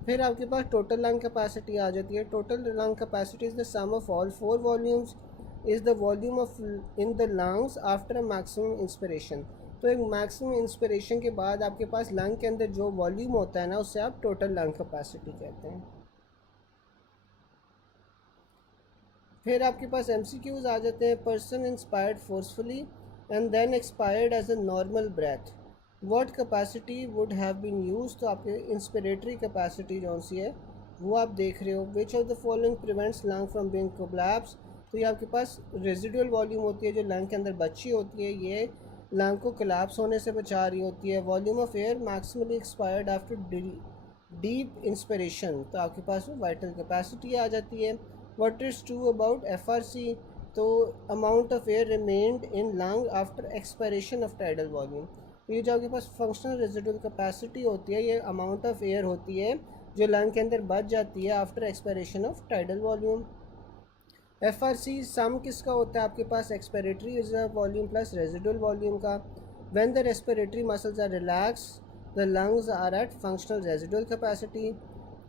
फिर आपके पास टोटल लंग कैपेसिटी आ जाती है। Total lung capacity is the sum of all four volumes is the volume of in the lungs after a maximum inspiration. तो एक मैक्सिमम इंस्पिरेशन के बाद आपके पास लंग के अंदर जो वॉल्यूम होता है ना, उससे आप टोटल लंग कैपेसिटी कहते हैं। फिर आपके पास MCQs आ जाते हैं। Person inspired forcefully and then expired as a normal breath, what capacity would have been use. तो आपके इंस्पिरेटरी कैपेसिटी जो सी है वो आप देख रहे हो। विच of the following prevents lung from being collapse. तो ये आपके पास रेजिडुअल वॉल्यूम होती है जो लंग के अंदर बची होती है, ये लंग को कोलैप्स होने से बचा रही होती है। Volume of air maximally expired after deep inspiration, तो आपके पास वो वाइटल कैपेसिटी आ जाती है। What is true about FRC? तो amount of air remained in lung after expiration of tidal volume. तो ये जो आपके पास फंक्शनल रेजिडुअल कैपेसिटी होती है, ये अमाउंट ऑफ एयर होती है जो लंग के अंदर बच जाती है after expiration of tidal volume. FRC sum किसका होता है? आपके पास expiratory reserve volume plus residual volume का। When the respiratory muscles are relax the lungs are at functional residual capacity.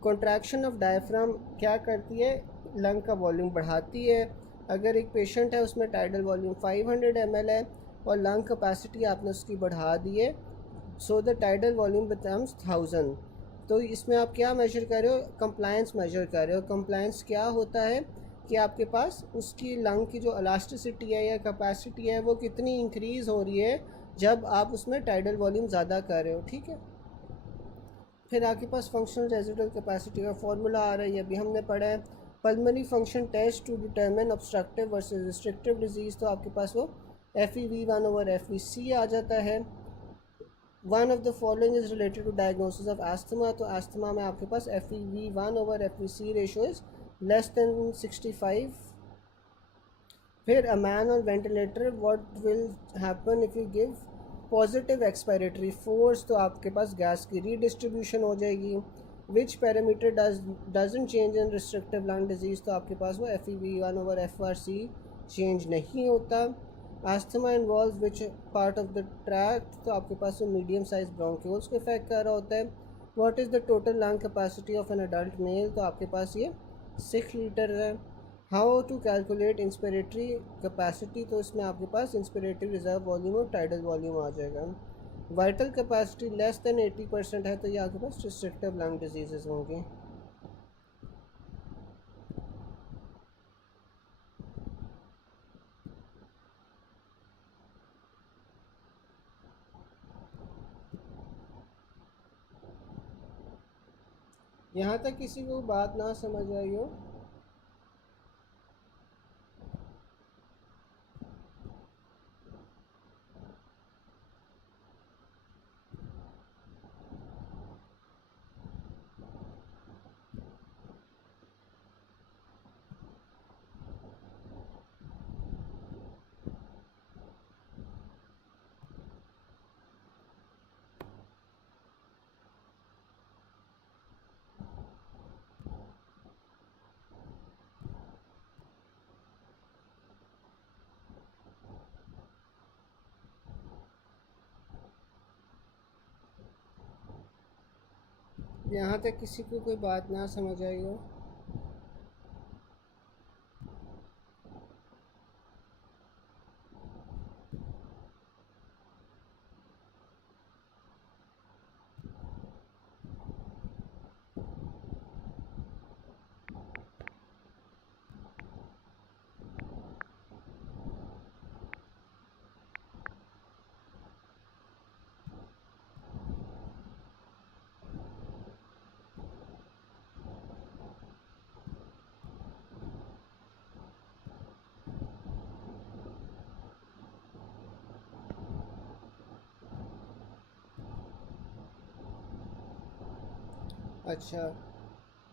Contraction of diaphragm क्या करती है? लंग का वॉल्यूम बढ़ाती है। अगर एक पेशेंट है उसमें टाइडल वॉल्यूम 500 ml है और लंग कैपेसिटी आपने उसकी बढ़ा दी है, so the tidal volume becomes 1000। तो इसमें आप क्या मेजर कर रहे हो? कंप्लायंस मेजर कर रहे हो। कंप्लायंस क्या होता है कि आपके पास उसकी लंग की जो इलास्टिसिटी है या कैपेसिटी है वो कितनी इंक्रीज़ हो रही है जब आप उसमें टाइडल वॉल्यूम ज़्यादा कर रहे हो। ठीक है। फिर आपके पास फंक्शनल रेजिडुअल कैपेसिटी का फॉर्मूला आ रहा है, ये अभी हमने पढ़ा है। Pulmonary function test to determine obstructive versus restrictive disease, तो आपके पास वो FEV1/FVC आ जाता है। One of the following is related to diagnosis of asthma, तो एस्थमा में आपके पास FEV1/FVC ratio is less than 65। फिर a man on ventilator, what will happen if you give positive expiratory force, तो आपके पास गैस की रीडिस्ट्रीब्यूशन हो जाएगी। Which parameter doesn't change in restrictive lung disease, तो आपके पास वो FEV1/FRC चेंज नहीं होता। Asthma involve which part of the tract, तो आपके पास वो मीडियम साइज ब्रोंक्यूल्स को इफेक्ट कर रहा होता है। What is the total lung capacity of an adult male, तो आपके पास ये 6 लीटर है। How to calculate inspiratory capacity, तो इसमें आपके पास इंस्पिरेटरी रिजर्व वॉल्यूम और टाइडल वॉल्यूम आ जाएगा। वाइटल कैपेसिटी लेस देन 80% है, तो ये आपके पास रिस्ट्रिक्टिव लंग डिजीज़ होंगे। यहाँ तक किसी को बात ना समझ आई हो? यहाँ तक किसी को कोई बात ना समझ आई हो? अच्छा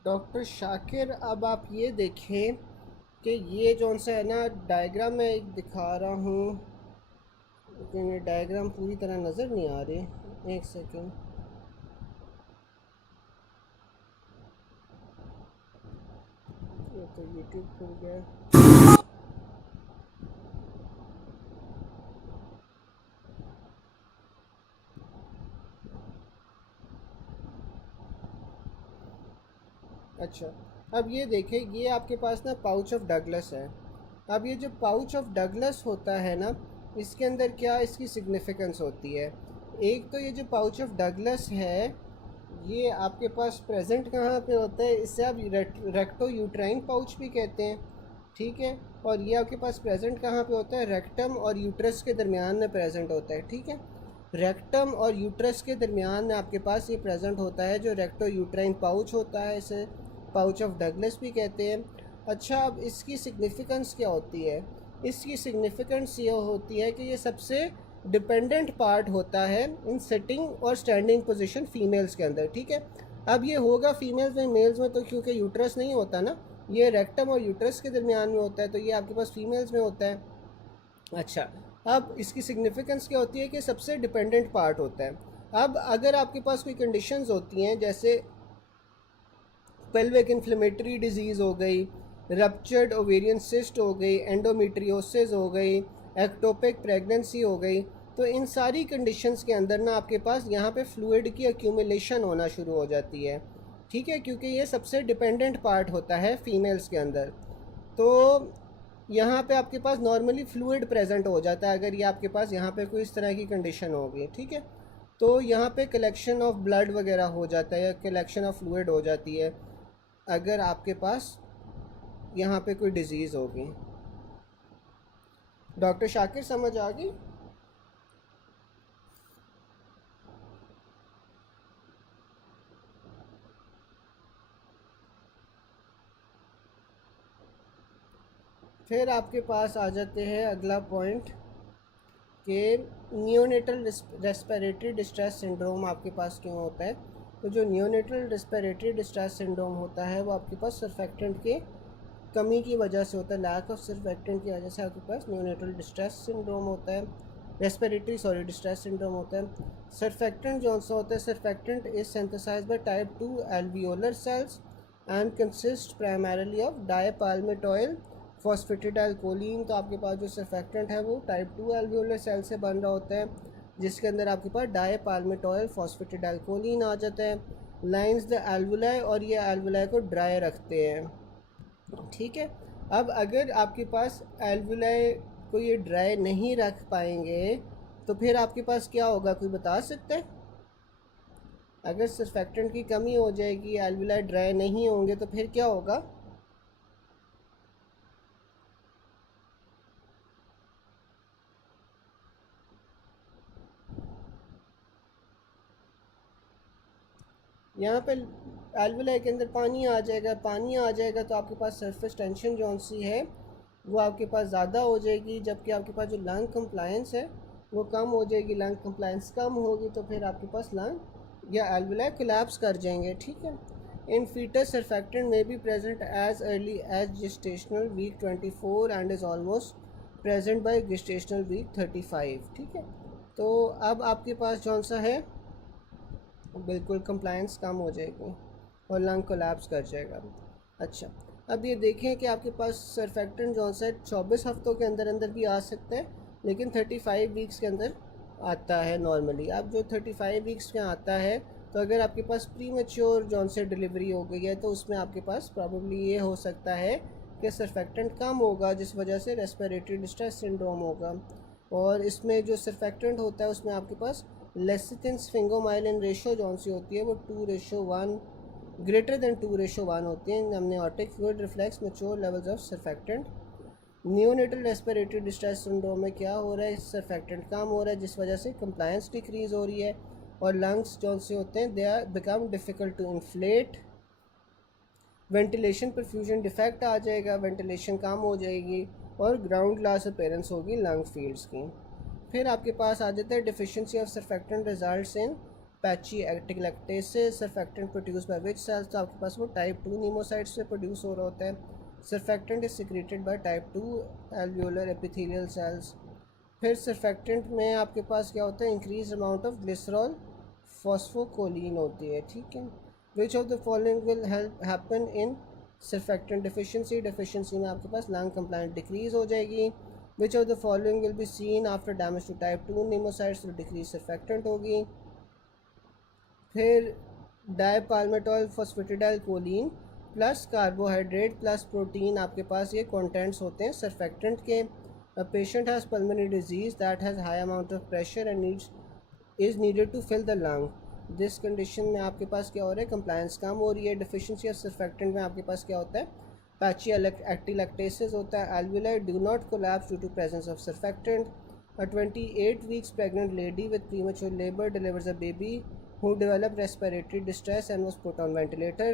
डॉक्टर शाकिर, अब आप ये देखें कि ये जो सा है ना डायग्राम मैं एक दिखा रहा हूँ, लेकिन ये डायग्राम पूरी तरह नज़र नहीं आ रही। एक सेकेंड, ये तो यूट्यूब खुल गया। अच्छा अब ये देखें, ये आपके पास ना पाउच ऑफ डगलस है। अब ये जो पाउच ऑफ डगलस होता है ना, इसके अंदर क्या इसकी सिग्निफिकेंस होती है? एक तो ये जो पाउच ऑफ डगलस है, ये आपके पास प्रेजेंट कहाँ पे होता है? इससे आप रेक्टो यूट्राइन पाउच भी कहते हैं, ठीक है। और ये आपके पास प्रेजेंट कहाँ पे होता है? रेक्टम और यूट्रस के दरमियान में प्रेजेंट होता है, ठीक है। रेक्टम और यूट्रस के दरमियान में आपके पास ये प्रेजेंट होता है, जो रेक्टो यूट्राइन पाउच होता है, इसे पाउच ऑफ डगलस भी कहते हैं। अच्छा अब इसकी सिग्निफिकेंस क्या होती है? इसकी सिग्निफिकेंस ये होती है कि ये सबसे डिपेंडेंट पार्ट होता है इन सिटिंग और स्टैंडिंग पोजीशन फीमेल्स के अंदर, ठीक है। अब ये होगा फीमेल्स में, मेल्स में तो क्योंकि यूट्रस नहीं होता ना, ये रेक्टम और यूट्रस के दरमियान में होता है, तो ये आपके पास फीमेल्स में होता है। अच्छा अब इसकी सिग्निफिकेंस क्या होती है कि सबसे डिपेंडेंट पार्ट होता है। अब अगर आपके पास कोई कंडीशंस होती हैं, जैसे पेल्विक इन्फ्लेमेटरी डिजीज़ हो गई, रप्चर्ड ओवेरियन सिस्ट हो गई, एंडोमेट्रियोसिस हो गई, एक्टोपिक प्रेगनेंसी हो गई, तो इन सारी कंडीशंस के अंदर ना आपके पास यहाँ पे फ्लूइड की एक्यूमुलेशन होना शुरू हो जाती है, ठीक है, क्योंकि ये सबसे डिपेंडेंट पार्ट होता है फीमेल्स के अंदर। तो यहाँ पे आपके पास नॉर्मली फ्लूइड प्रेजेंट हो जाता है अगर ये आपके पास यहाँ पे कोई इस तरह की कंडीशन होगी, ठीक है। तो यहाँ पे कलेक्शन ऑफ ब्लड वगैरह हो जाता है या कलेक्शन ऑफ फ्लूइड हो जाती है अगर आपके पास यहाँ पे कोई डिज़ीज़ होगी। डॉक्टर शाकिर समझ आ गई? फिर आपके पास आ जाते हैं अगला पॉइंट कि नियोनेटल रेस्पिरेटरी डिस्ट्रेस सिंड्रोम आपके पास क्यों होता है। तो जो नियोनेटल रेस्पिरेटरी डिस्ट्रेस सिंड्रोम होता है वो आपके पास सर्फेक्टेंट के कमी की वजह से होता है, लैक ऑफ सर्फेक्टेंट की वजह से आपके पास नियोनेटल डिस्ट्रेस सिंड्रोम होता है, रेस्पिरेटरी डिस्ट्रेस सिंड्रोम होता है। सर्फेक्टेंट जो सा होता है, surfactant is synthesised by type 2 alveolar cells and consist primarily of dipalmitoyl phosphatidyl choline. तो आपके पास जो सर्फेक्टेंट है वो टाइप 2 एल्वियोलर सेल से बन रहा होता है, जिसके अंदर आपके पास डायपाल्मिटॉयल फॉस्फेटिडाइल कोलिन आ जाता है। लाइंस द एल्वुलाई, और ये एल्वुलाई को ड्राई रखते हैं, ठीक है। अब अगर आपके पास एल्वुलाई को ये ड्राई नहीं रख पाएंगे तो फिर आपके पास क्या होगा, कोई बता सकता है? अगर सर्फेक्टेंट की कमी हो जाएगी, एल्वुलाई ड्राई नहीं होंगे, तो फिर क्या होगा? यहाँ पे एल्वुलाई के अंदर पानी आ जाएगा, पानी आ जाएगा तो आपके पास सरफेस टेंशन जो सी है वो आपके पास ज़्यादा हो जाएगी, जबकि आपके पास जो लंग कंप्लायंस है वो कम हो जाएगी। लंग कंप्लायंस कम होगी तो फिर आपके पास लंग या एल्वुलाई कोलैप्स कर जाएंगे, ठीक है। इन फीटस सर्फेक्टेंट में be present as early as gestational week 24 and is almost present by gestational week 35, ठीक है। तो अब आपके पास जौन सा है बिल्कुल कंप्लायंस कम हो जाएगी और लंग कोलैप्स कर जाएगा। अच्छा अब ये देखें कि आपके पास सर्फेक्टेंट जो है 24 हफ्तों के अंदर अंदर भी आ सकता है, लेकिन 35 वीक्स के अंदर आता है नॉर्मली। अब जो 35 वीक्स में आता है तो अगर आपके पास प्री मैच्योर जॉन से डिलीवरी हो गई है तो उसमें आपके पास प्रॉब्लली ये हो सकता है कि सर्फेक्टेंट कम होगा, जिस वजह से रेस्पिरेटरी डिस्ट्रेस सिंड्रोम होगा। और इसमें जो सर्फेक्टेंट होता है उसमें आपके पास लेसिथिन स्फिंगोमाइलिन रेशो जौन सी होती है वो 2:1 ग्रेटर देन 2:1 होती है। Amniotic fluid reflex mature levels of surfactant. Neonatal respiratory distress syndrome में क्या हो रहा है, सर्फेक्टेंट कम हो रहा है जिस वजह से कंप्लायंस डिक्रीज़ हो रही है और लंग्स जो से होते हैं they are become difficult to inflate. Ventilation perfusion defect आ जाएगा, वेंटिलेशन कम हो जाएगी और ग्राउंड ग्लास अपीयरेंस होगी लंग फील्ड्स की। फिर आपके पास आ जाता है deficiency of surfactant results in patchy atelectasis. Surfactant produce by which cells, तो आपके पास वो टाइप 2 नीमोसाइट्स से प्रोड्यूस हो रहा होता है। Surfactant is secreted by type 2 alveolar epithelial cells. फिर सर्फेक्टेंट में आपके पास क्या होता है, increase amount of glycerol phosphocholine होती है, ठीक है। Which of the following will help happen in surfactant deficiency. Deficiency में आपके पास लंग कंप्लाइंट डिक्रीज हो जाएगी। Which of the following will be seen after damage to type 2 pneumocytes, तो डिक्रीज सर्फेक्टेंट होगी। फिर dipalmitoyl phosphatidyl Colin plus carbohydrate plus protein, आपके पास ये कंटेंट्स होते हैं सर्फेक्टेंट के। A patient has pulmonary disease that has high amount of pressure and is needed to fill the lung. This condition में आपके पास क्या हो रहा है, compliance कम हो रही है। Deficiency of surfactant में आपके पास क्या होता है, patchy atelectasis होता है। Alveoli do not collapse due to presence of surfactant. A 28 weeks pregnant lady with premature labor delivers a baby who developed respiratory distress and was put on ventilator.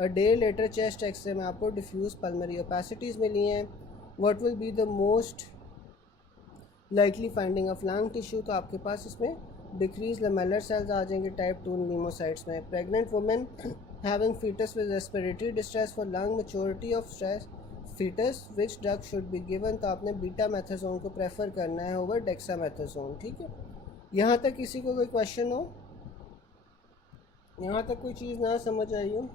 A day later chest X-ray में आपको diffuse pulmonary opacities मिली हैं। What will be the most likely finding of lung tissue, तो आपके पास इसमें decrease लमेलर sales आ जाएंगे type 2 pneumocytes में। Pregnant women having foetus with respiratory distress for lung maturity of stress foetus which drug should be given, तो आपने beta मेथाजोन को prefer करना है ओवर डेक्सामेथाजोन, ठीक है। यहाँ तक किसी को कोई क्वेश्चन हो, यहाँ तक कोई चीज़ ना समझ आई हो?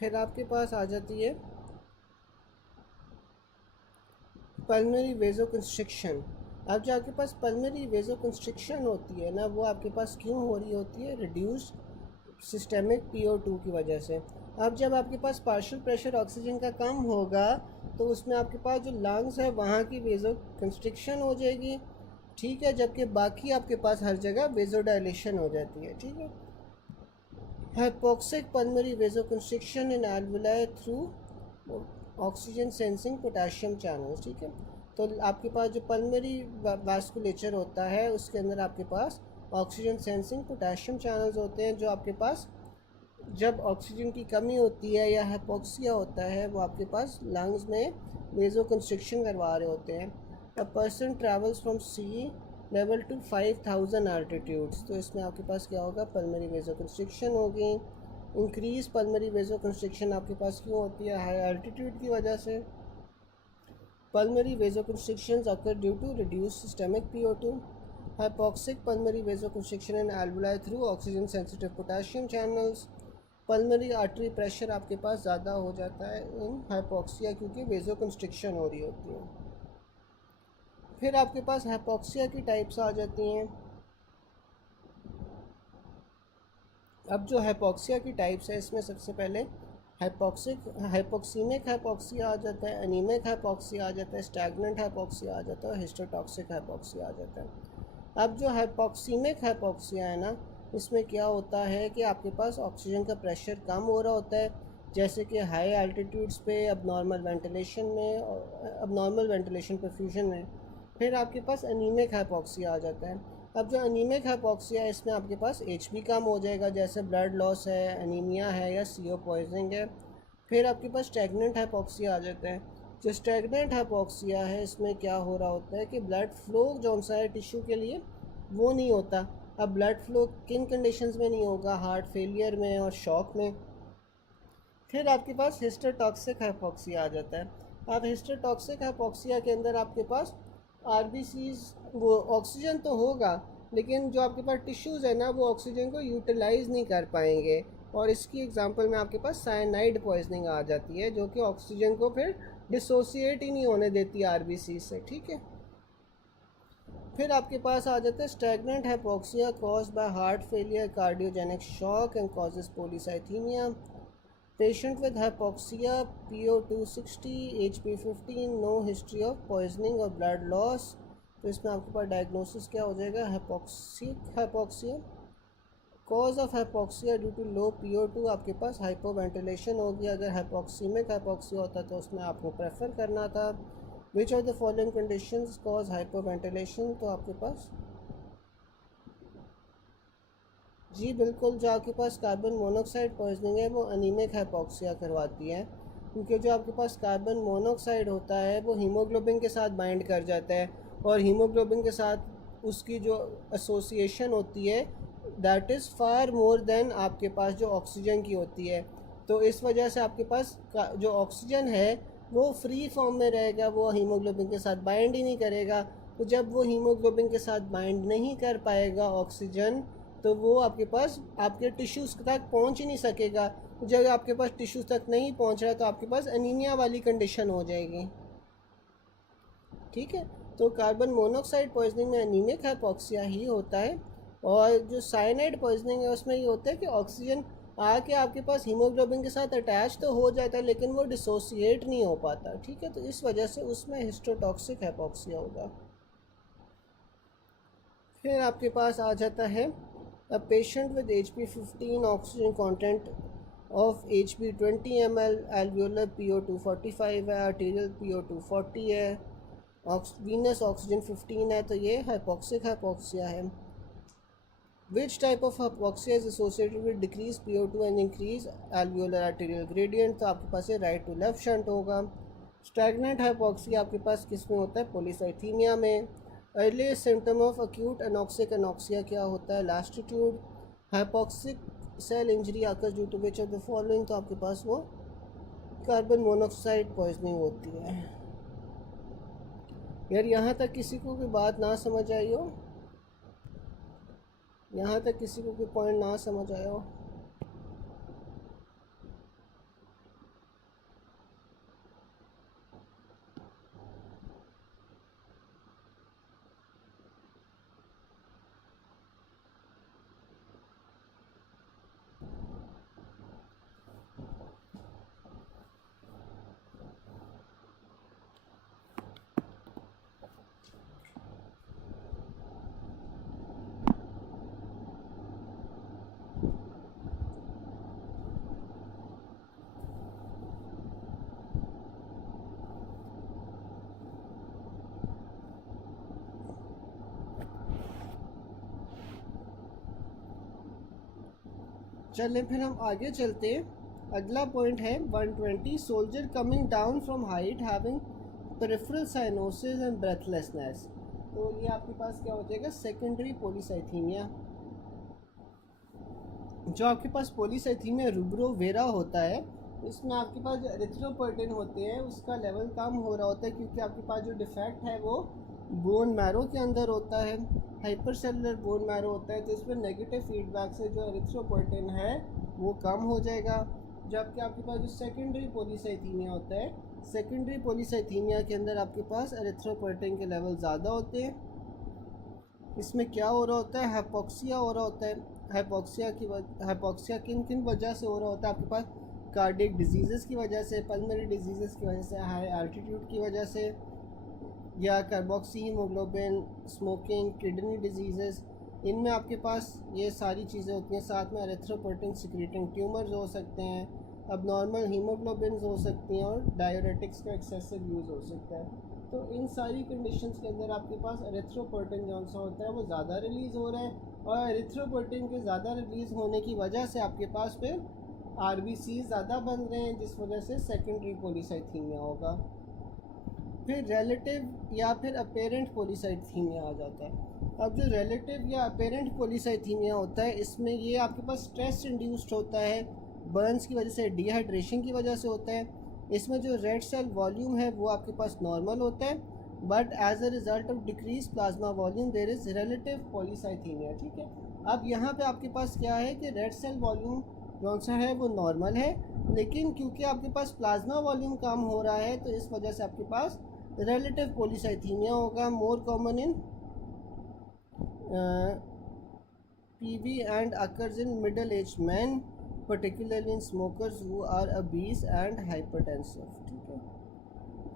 फिर आपके पास आ जाती है पल्मोनरी वेजोकंस्ट्रिक्शन। अब जो आपके पास पल्मोनरी वेजोकंस्ट्रिक्शन होती है ना, वो आपके पास क्यों हो रही होती है, रिड्यूस्ड सिस्टेमिक PO2 की वजह से। अब जब आपके पास पार्शियल प्रेशर ऑक्सीजन का कम होगा तो उसमें आपके पास जो लंग्स है वहाँ की वेजोकंस्ट्रिक्शन हो जाएगी, ठीक है, जबकि बाकी आपके पास हर जगह वेजोडाइलेशन हो जाती है, ठीक है। Hypoxic pulmonary vasoconstriction in alveoli through oxygen sensing potassium channels, ठीक है। तो आपके पास जो पल्मोनरी वास्कुलेचर होता है उसके अंदर आपके पास ऑक्सीजन सेंसिंग पोटेशियम चैनल्स होते हैं, जो आपके पास जब ऑक्सीजन की कमी होती है या हाइपोक्सिया होता है वो आपके पास लंग्स में वेजोकंस्ट्रिक्शन करवा रहे होते हैं। A person travels from sea level to 5000 altitudes, तो इसमें आपके पास क्या होगा, पल्मोनरी वेजोकंस्ट्रिक्शन होगी। इंक्रीज पल्मोनरी वेजोकंस्ट्रिक्शन आपके पास क्यों होती है, हाई एल्टीट्यूड की वजह से। Pulmonary vasoconstrictions occur due to reduce systemic PO2। Hypoxic pulmonary vasoconstriction in alveoli through oxygen sensitive potassium channels. Pulmonary artery pressure आपके पास ज़्यादा हो जाता है इन हाइपोक्सिया क्योंकि वेजोकंस्ट्रिक्शन हो रही होती है। फिर आपके पास हाइपोक्सिया की टाइप्स आ जाती हैं। अब जो हाइपोक्सिया की टाइप्स है इसमें सबसे पहले हाइपोक्सीमिक हाइपोक्सिया आ जाता है, एनीमिक हाइपोक्सिया आ जाता है, स्टैग्नेंट हाइपोक्सिया आ जाता है, हिस्टोटॉक्सिक हाइपोक्सिया आ जाता है। अब जो हाइपोक्सीमिक हाइपोक्सिया है ना, इसमें क्या होता है कि आपके पास ऑक्सीजन का प्रेशर कम हो रहा होता है, जैसे कि हाई एल्टीट्यूड्स पे अबनॉर्मल वेंटिलेशन में और अबनॉर्मल वेंटिलेशन परफ्यूजन में। फिर आपके पास एनीमिक हाइपोक्सिया आ जाता है। अब जो एनीमिक हाइपोक्सिया है इसमें आपके पास HB कम हो जाएगा, जैसे ब्लड लॉस है, एनीमिया है या CO पॉइजनिंग है। फिर आपके पास स्टैग्नेंट हाइपोक्सिया आ जाता है। जो स्टैग्नेंट हाइपोक्सिया है इसमें क्या हो रहा होता है कि ब्लड फ्लो जो सा है टिश्यू के लिए वो नहीं होता, अब ब्लड फ्लो किन कंडीशंस में नहीं होगा? हार्ट फेलियर में और शॉक में। फिर आपके पास हिस्टोटॉक्सिक हाइपोक्सिया आ जाता है। अब हिस्टोटॉक्सिक हाइपोक्सिया के अंदर आपके पास आरबीसीज, वो ऑक्सीजन तो होगा लेकिन जो आपके पास टिश्यूज़ है ना वो ऑक्सीजन को यूटिलाइज़ नहीं कर पाएंगे, और इसकी एग्जांपल में आपके पास साइनाइड पॉइजनिंग आ जाती है जो कि ऑक्सीजन को फिर डिसोसिएट ही नहीं होने देती आरबीसी से, ठीक है। फिर आपके पास आ जाता है stagnant hypoxia caused by heart failure, cardiogenic shock and causes polycythaemia. Patient with hypoxia, PO260, HP15, no history of poisoning और ब्लड लॉस। तो इसमें आपके पास डायग्नोसिस क्या हो जाएगा? Hypoxic hypoxia. Cause of hypoxia due to low PO2, आपके पास hypoventilation होगी। अगर हाइपोक्सीमिक हाइपोक्सिया होता तो उसमें आपको प्रेफर करना था। विच of the following conditions cause hypoventilation? तो आपके पास जी बिल्कुल, जो आपके पास कार्बन मोनोऑक्साइड पॉइजनिंग है वो अनीमिक हाइपोक्सिया करवाती है, क्योंकि जो आपके पास कार्बन मोनोऑक्साइड होता है वो हीमोग्लोबिन के साथ बाइंड कर जाता है, और हीमोग्लोबिन के साथ उसकी जो एसोसिएशन होती है that is far more than आपके पास जो ऑक्सीजन की होती है। तो इस वजह से आपके पास जो ऑक्सीजन है वो फ्री फॉर्म में रहेगा, वो हीमोग्लोबिन के साथ बाइंड ही नहीं करेगा। तो जब वो हीमोग्लोबिन के साथ बाइंड नहीं कर पाएगा ऑक्सीजन, तो वो आपके पास आपके टिश्यूज़ तक पहुंच ही नहीं सकेगा। जब आपके पास टिश्यूज़ तक नहीं पहुंच रहा तो आपके पास एनीमिया वाली कंडीशन हो जाएगी, ठीक है। तो कार्बन मोनोऑक्साइड पॉइजनिंग में एनीमिक हाइपोक्सिया ही होता है, और जो साइनाइड पॉइजनिंग है उसमें ये होता है कि ऑक्सीजन आके आपके पास हीमोग्लोबिन के साथ अटैच तो हो जाता है लेकिन वो डिसोसिएट नहीं हो पाता, ठीक है। तो इस वजह से उसमें हिस्टोटॉक्सिक हाइपोक्सिया होगा। फिर आपके पास आ जाता है A patient with HP15, oxygen content of HP 20 ml, alveolar PO245 है, arterial PO240 है, venous oxygen 15 है, तो ये हाइपोक्सिक हाइपोक्सिया है। Which type of hypoxia is associated with decreased PO2 and increased alveolar arterial gradient? तो आपके पास ये राइट टू लेफ्ट शंट होगा। स्टैग्नेंट हाइपोक्सिया आपके पास किस में होता है? पॉलीसाइथीमिया में। Early symptom of acute anoxic anoxia क्या होता है? लैस्टिट्यूड। हाइपोक्सिक सेल इंजरी आकर due to which of the following? तो आपके पास वो कार्बन मोनोऑक्साइड पॉइजनिंग होती है। यार यहाँ तक किसी को कोई बात ना समझ आई हो? यहाँ तक किसी को कोई पॉइंट ना समझ आया हो? चलें फिर हम आगे चलते हैं। अगला पॉइंट है 120, soldier coming down from height having peripheral cyanosis and breathlessness. तो ये आपके पास क्या हो जाएगा? Secondary polycythaemia. जो आपके पास पॉलीसाइथीमिया रूब्रो वेरा होता है, इसमें आपके पास जो एरिथ्रोपोइटिन होते हैं उसका लेवल कम हो रहा होता है, क्योंकि आपके पास जो डिफेक्ट है वो बोन मैरो के अंदर होता है, हाइपर सेलुलर बोन मैरो होता है। तो इसमें नेगेटिव फीडबैक से जो एरिथ्रोपोइटिन है वो कम हो जाएगा। जबकि आपके पास जो सेकेंडरी पॉलीसाइथीमिया होता है, सेकेंडरी पॉलीसाइथीमिया के अंदर आपके पास एरिथ्रोपोइटिन के लेवल ज़्यादा होते हैं। इसमें क्या हो रहा होता है? हाइपोक्सिया हो रहा होता है। हाइपोक्सिया किन किन वजह से हो रहा होता है? आपके पास कार्डियक डिजीज़ की वजह से, पल्मोनरी डिजीज़ की वजह से, हाई एल्टीट्यूड की वजह से, या carboxy haemoglobin, smoking, kidney disease, इनमें आपके पास ये सारी चीज़ें होती हैं। साथ में एरिथ्रोपोइटिन सिक्रीटिंग ट्यूमर्स हो सकते हैं, अब नॉर्मल हीमोग्लोबिन हो सकती हैं, और डायरेटिक्स का एक्सेसिव यूज़ हो सकता है। तो इन सारी कंडीशंस के अंदर आपके पास एरिथ्रोपोइटिन जो सा होता है वो ज़्यादा रिलीज़ हो रहा है, और एरिथ्रोपोइटिन के ज़्यादा रिलीज़ होने की वजह से आपके पास फिर आरबीसी ज़्यादा बन रहे हैं, जिस वजह से सेकेंडरी पॉलीसाइथीमिया होगा। फिर रिलेटिव या फिर अपेरेंट पॉलीसाइथीमिया आ जाता है। अब जो रिलेटिव या अपेरेंट पॉलीसाइथीमिया होता है, इसमें ये आपके पास स्ट्रेस इंड्यूस्ड होता है, बर्न्स की वजह से, डिहाइड्रेशन की वजह से होता है। इसमें जो रेड सेल वॉल्यूम है वो आपके पास नॉर्मल होता है, but as a result of decrease plasma volume there is relative polycythaemia. ठीक है, अब यहाँ पे आपके पास क्या है कि रेड सेल वॉल्यूम कौन सा है वो नॉर्मल है, लेकिन क्योंकि आपके पास प्लाज्मा वॉल्यूम कम हो रहा है तो इस वजह से आपके पास रिलेटिव पॉलीसाइथीमिया होगा। More common in PV and occurs in middle-aged men, particularly in smokers who are obese and hypertensive। ठीक है,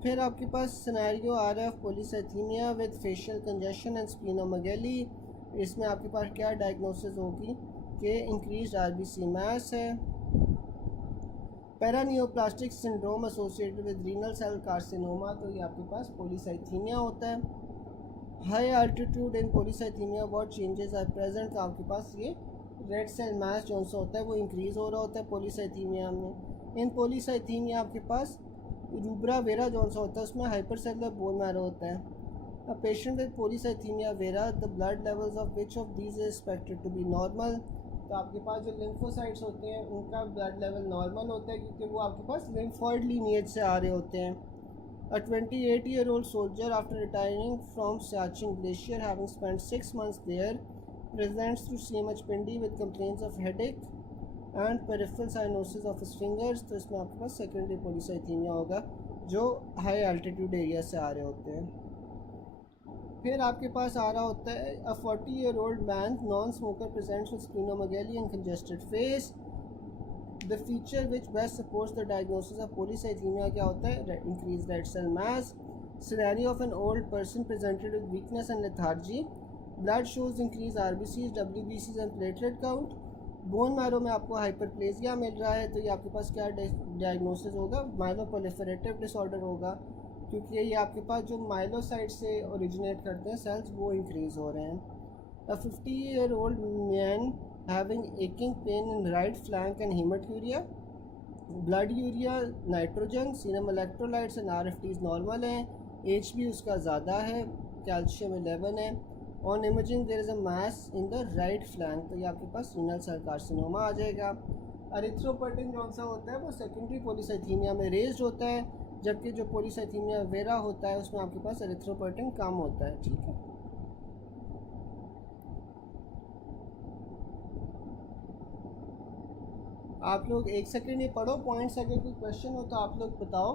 फिर आपके पास सिनेरियो आ रहा है polycythaemia with facial congestion and splenomegaly. इसमें आपके पास क्या डायग्नोसिस होगी कि इंक्रीज RBC मास है, paraneoplastic syndrome associated with renal cell carcinoma, तो ये आपके पास पॉलीसाइथीमिया होता है। High altitude in polycythaemia what changes are present, तो आपके पास ये रेड सेल मास जो सा होता है वो इंक्रीज़ हो रहा होता है पॉलीसाइथीमिया में। इन पॉलीसाइथीमिया आपके पास रूब्रा वेरा जो सा होता है उसमें हाइपरसेलुलर बोन मैरो होता है। A patient with polycythaemia vera the blood levels of which of these is expected to be normal, तो आपके पास जो लिम्फोसाइट्स होते हैं उनका ब्लड लेवल नॉर्मल होता है क्योंकि वो आपके पास लिम्फॉइड लीनिएज से आ रहे होते हैं। A 28-year-old soldier after retiring from Siachen Glacier, having spent 6 months there, presents to CMH Pindi with complaints of headache and peripheral cyanosis of his fingers, तो इसमें आपके पास सेकेंडरी पॉलीसाइथीमिया होगा जो हाई एल्टीट्यूड एरिया से आ रहे होते हैं। फिर आपके पास आ रहा होता है a 40-year-old man non smoker presents with splenomegaly and congested face. The feature which best supports the diagnosis of polycythaemia क्या होता है, increase red cell mass. Scenario of an old person presented with weakness and lethargy, blood shows increase RBCs, WBCs and platelet count. Bone marrow में आपको hyperplasia मिल रहा है, तो ये आपके पास क्या डायग्नोसिस होगा, माइलोप्रोलिफरेटिव डिसऑर्डर होगा, क्योंकि ये आपके पास जो माइलोसाइट से ओरिजिनेट करते हैं सेल्स वो इंक्रीज़ हो रहे हैं। अ 50-year-old man having aching pain in right flank and hematuria, blood urea, nitrogen, serum electrolytes and RFTs normal हैं, एज भी उसका ज़्यादा है, कैल्शियम 11 है। On imaging there is a mass in the right flank, तो ये आपके पास रीनल सेल कार्सिनोमा आ जाएगा। एरिथ्रोपोएटिन कौन सा होता है वो सेकेंडरी पॉलीसाइथीमिया में रेज्ड होता है, जबकि जो पॉलीसाइथीमिया वेरा होता है उसमें आपके पास एरिथ्रोपोएटिन कम होता है। ठीक है, आप लोग एक सेकंड ये पढ़ो पॉइंट्स, अगर कोई क्वेश्चन हो तो आप लोग बताओ।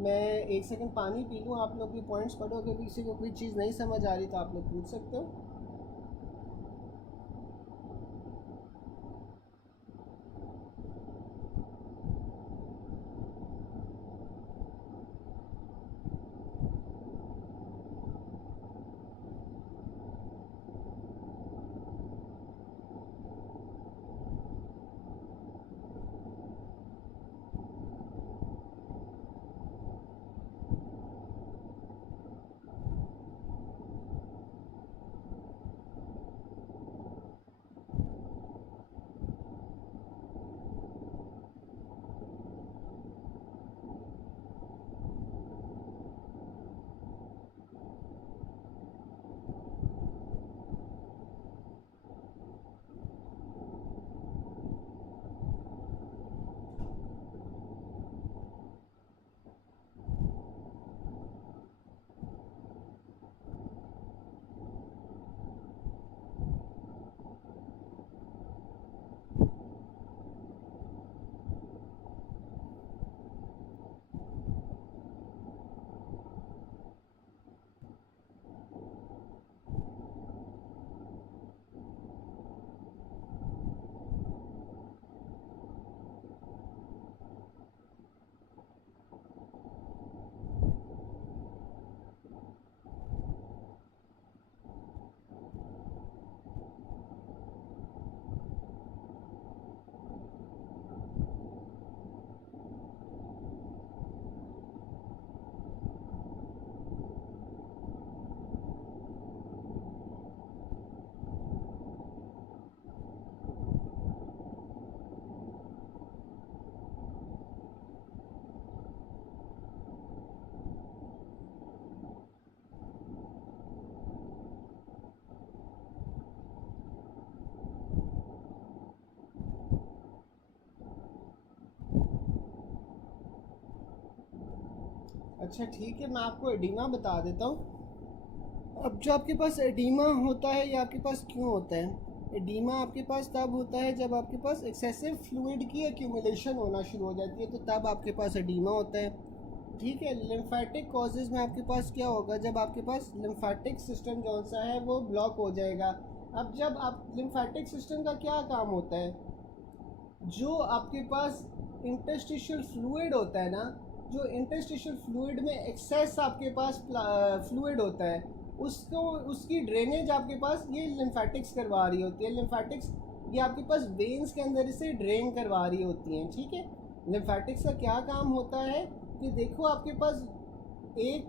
मैं एक सेकंड पानी पी लूँ, आप लोग ये पॉइंट्स पढ़ो, अगर किसी को कोई चीज़ नहीं समझ आ रही तो आप लोग पूछ सकते हो। अच्छा ठीक है, मैं आपको एडीमा बता देता हूँ। अब जो आपके पास एडीमा होता है ये आपके पास क्यों होता है? एडीमा आपके पास तब होता है जब आपके पास एक्सेसिव फ्लूइड की एक्यूमुलेशन होना शुरू हो जाती है, तो तब आपके पास एडीमा होता है। ठीक है, लिम्फेटिक कॉजेज़ में आपके पास क्या होगा? जब आपके पास लिम्फेटिक सिस्टम जो सा है वो ब्लॉक हो जाएगा। अब जब आप लिम्फेटिक सिस्टम का क्या काम होता है? जो आपके पास इंटरस्टिशियल फ्लूइड होता है ना, जो इंटरस्टिशियल फ्लूइड में एक्सेस आपके पास फ्लूइड होता है, उसको उसकी ड्रेनेज आपके पास ये लिम्फेटिक्स करवा रही होती है। लिम्फेटिक्स ये आपके पास वेन्स के अंदर इसे ड्रेन करवा रही होती हैं। ठीक है, लिम्फेटिक्स का क्या काम होता है कि देखो आपके पास एक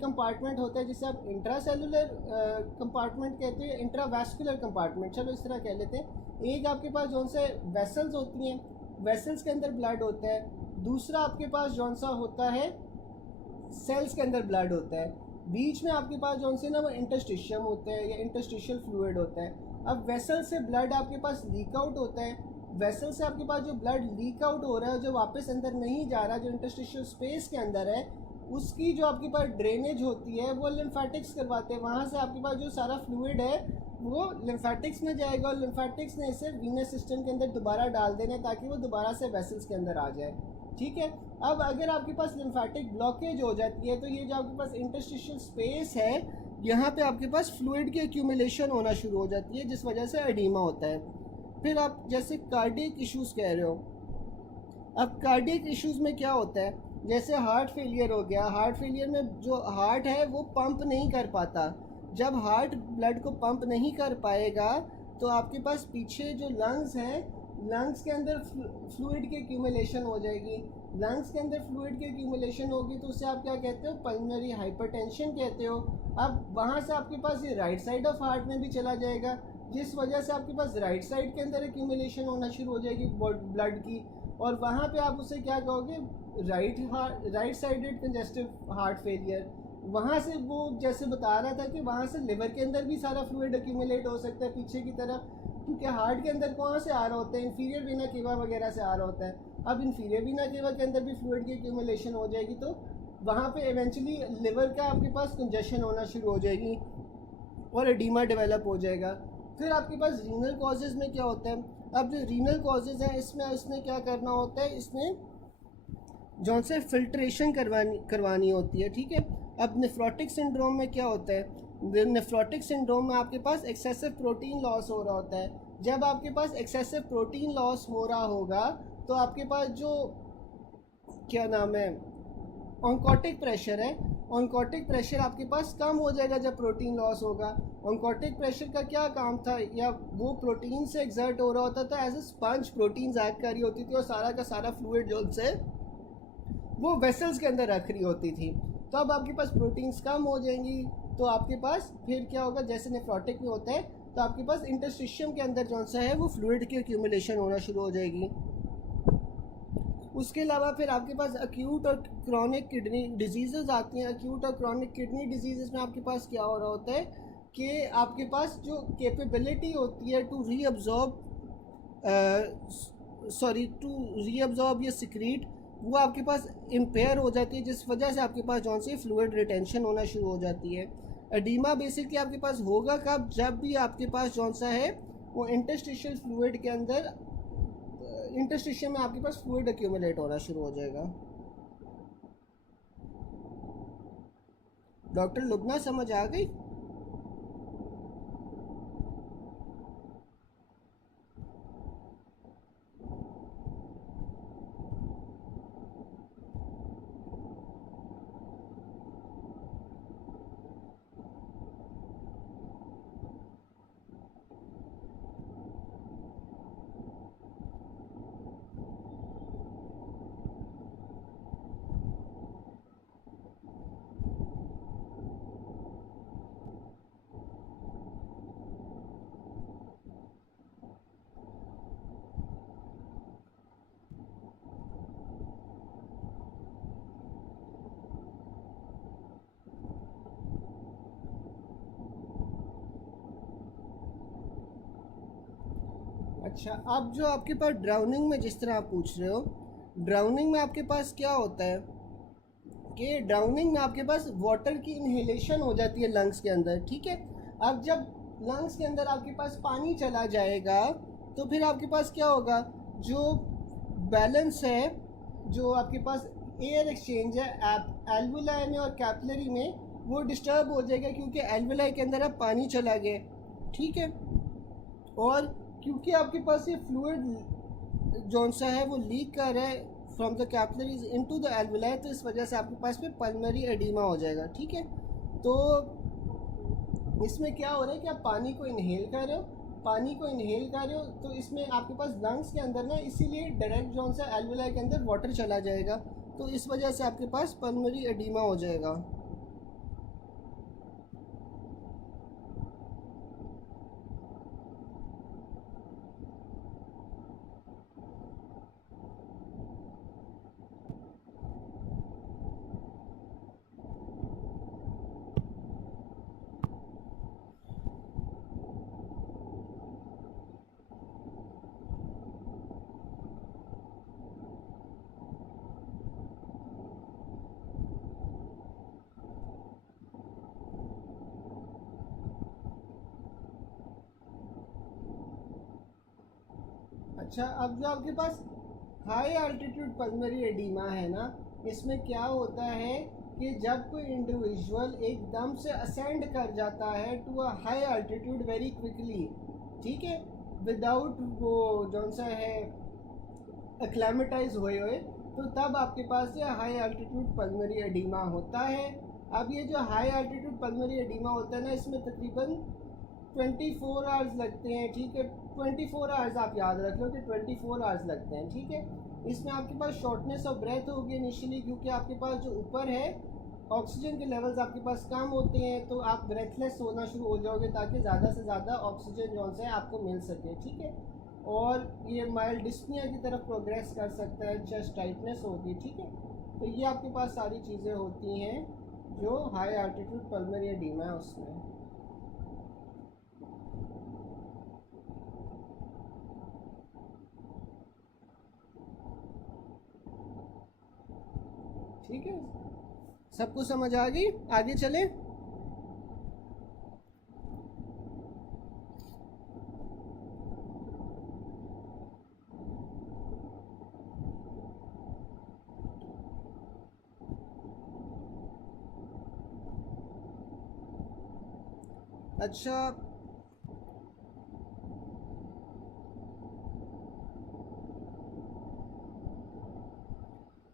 कंपार्टमेंट होता है जिसे आप इंट्रासेलुलर कंपार्टमेंट कहते हैं, इंट्रावैस्कुलर कंपार्टमेंट, चलो इस तरह कह लेते हैं। एक आपके पास जौन से वेसल्स होती हैं, वेसल्स के अंदर ब्लड होता है। दूसरा आपके पास जौन सा होता है सेल्स के अंदर ब्लड होता है। बीच में आपके पास जौन से ना वो इंटरस्टिशियम होता है या इंटरस्टिशियल फ्लूइड होता है। अब वेसल से ब्लड आपके पास लीक आउट होता है। वेसल से आपके पास जो ब्लड लीक आउट हो रहा है, जो वापस अंदर नहीं जा रहा, जो इंटरस्टिशियल स्पेस के अंदर है, उसकी जो आपके पास ड्रेनेज होती है वो लिम्फेटिक्स करवाते हैं। वहाँ से आपके पास जो सारा फ्लूइड है वो लिम्फेटिक्स में जाएगा और लिम्फेटिक्स ने इसे वीनस सिस्टम के अंदर दोबारा डाल देना ताकि वो दोबारा से वेसल्स के अंदर आ जाए। ठीक है, अब अगर आपके पास लिम्फेटिक ब्लॉकेज हो जाती है तो ये जो आपके पास इंटरस्टिशियल स्पेस है, यहाँ पे आपके पास फ्लूइड की एक्यूमुलेशन होना शुरू हो जाती है, जिस वजह से एडीमा होता है। फिर आप जैसे कार्डियक इश्यूज़ कह रहे हो, अब कार्डियक इश्यूज़ में क्या होता है? जैसे हार्ट फेलियर हो गया, हार्ट फेलियर में जो हार्ट है वो पंप नहीं कर पाता। जब हार्ट ब्लड को पंप नहीं कर पाएगा तो आपके पास पीछे जो लंग्स हैं, लंग्स के अंदर फ्लूइड की एक्यूमुलेशन हो जाएगी। लंग्स के अंदर फ्लूइड की एक्यूमुलेशन होगी तो उसे आप क्या कहते हो? पल्मोनरी हाइपरटेंशन कहते हो। अब वहाँ से आपके पास ये राइट साइड ऑफ हार्ट में भी चला जाएगा, जिस वजह से आपके पास राइट साइड के अंदर एक्यूमुलेशन होना शुरू हो जाएगी ब्लड की, और वहाँ पे आप उसे क्या कहोगे? Right sided congestive heart failure. वहाँ से वो जैसे बता रहा था कि वहाँ से लिवर के अंदर भी सारा फ्लूइड एक्यूमुलेट हो सकता है पीछे की तरफ, क्योंकि हार्ट के अंदर कहाँ से आ रहा होता है? इंफीरियर वीना केवा वगैरह से आ रहा होता है। अब इंफीरियर वीना केवा के अंदर भी फ्लूइड की एक्यूमुलेशन हो जाएगी तो वहाँ पे इवेंचुअली लिवर का आपके पास कंजेशन होना शुरू हो जाएगी और एडीमा डेवलप हो जाएगा। फिर आपके पास रीनल कॉजेज़ में क्या होता है? अब जो रीनल कॉजेज़ हैं इसमें इसने क्या करना होता है? इसने जौन से फिल्ट्रेशन करवानी होती है। ठीक है, अब नेफ्रोटिक सिंड्रोम में क्या होता है? नेफ्रोटिक सिंड्रोम में आपके पास एक्सेसिव प्रोटीन लॉस हो रहा होता है। जब आपके पास एक्सेसिव प्रोटीन लॉस हो रहा होगा तो आपके पास जो क्या नाम है ऑन्कोटिक प्रेशर है, ऑन्कोटिक प्रेशर आपके पास कम हो जाएगा जब प्रोटीन लॉस होगा। ऑन्कोटिक प्रेशर का क्या काम था? या वो प्रोटीन से एक्सर्ट हो रहा होता था, as a sponge proteins act कर रही होती थी और सारा का सारा फ्लूइड जो से वो वेसल्स के अंदर रख रही होती थी। तो अब आपके पास प्रोटीन्स कम हो जाएंगी तो आपके पास फिर क्या होगा? जैसे नेफ्रोटिक में होता है तो आपके पास इंटरस्टिशियम के अंदर जो सा है वो फ्लूइड की एक्यूमुलेशन होना शुरू हो जाएगी। उसके अलावा फिर आपके पास अक्यूट और क्रॉनिक किडनी डिजीज़ आती हैं। अक्यूट और क्रॉनिक किडनी डिजीज़ में आपके पास क्या हो रहा होता है कि आपके पास जो कैपेबिलिटी होती है टू रीअब्जॉर्ब या सिक्रीट, वो आपके पास इम्पेयर हो जाती है, जिस वजह से आपके पास जौन सी फ्लूइड रिटेंशन होना शुरू हो जाती है। एडीमा बेसिकली आपके पास होगा कब? जब भी आपके पास जौन सा है वो इंटरस्टिशियल फ्लूइड के अंदर, इंटरस्टिशियम में आपके पास फ्लूइड एक्यूमुलेट होना शुरू हो जाएगा। डॉक्टर लुबना समझ आ गई? अच्छा, अब जो आपके पास ड्राउनिंग में जिस तरह आप पूछ रहे हो, ड्राउनिंग में आपके पास क्या होता है कि ड्राउनिंग में आपके पास वाटर की इनहेलेशन हो जाती है लंग्स के अंदर, ठीक है। अब जब लंग्स के अंदर आपके पास पानी चला जाएगा तो फिर आपके पास क्या होगा, जो बैलेंस है, जो आपके पास एयर एक्सचेंज है एल्वुलाई में और कैपिलरी में, वो डिस्टर्ब हो जाएगा क्योंकि एल्वुलाई के अंदर अब पानी चला गया, ठीक है। और क्योंकि आपके पास ये फ्लूइड जौन सा है वो लीक कर रहा है from the capillaries into the alveoli, तो इस वजह से आपके पास में पल्मोनरी एडिमा हो जाएगा, ठीक है। तो इसमें क्या हो रहा है कि आप पानी को इनहेल कर रहे हो, तो इसमें आपके पास लंग्स के अंदर ना, इसीलिए डायरेक्ट जौन सा एल्वुलाई के अंदर वाटर चला जाएगा, तो इस वजह से आपके पास पल्मोनरी एडिमा हो जाएगा। अच्छा, अब जो आपके पास हाई अल्टीट्यूड पल्मोनरी एडिमा है ना, इसमें क्या होता है कि जब कोई इंडिविजुअल एकदम से असेंड कर जाता है to a high altitude very quickly, ठीक है, विदाउट वो जौन सा है एक्लेमेटाइज हुए, तो तब आपके पास ये हाई अल्टीट्यूड पल्मोनरी एडिमा होता है। अब ये जो हाई अल्टीट्यूड पल्मोनरी एडिमा होता है ना, इसमें तकरीबन 24 आवर्स लगते हैं, ठीक है। 24 आवर्स आप याद रख लो कि 24 आवर्स लगते हैं, ठीक है। इसमें आपके पास शॉर्टनेस ऑफ ब्रेथ होगी इनिशियली, क्योंकि आपके पास जो ऊपर है ऑक्सीजन के लेवल्स आपके पास कम होते हैं, तो आप ब्रेथलेस होना शुरू हो जाओगे ताकि ज़्यादा से ज़्यादा ऑक्सीजन जो है आपको मिल सके, ठीक है। और ये माइल्ड डिस्पनिया की तरफ प्रोग्रेस कर सकता है, चेस्ट टाइटनेस होगी, ठीक है। तो ये आपके पास सारी चीज़ें होती हैं जो हाई अल्टीट्यूड पल्मोनरी एडिमा है उसमें। ठीक है, सबको समझ आ गई? आगे चले। अच्छा,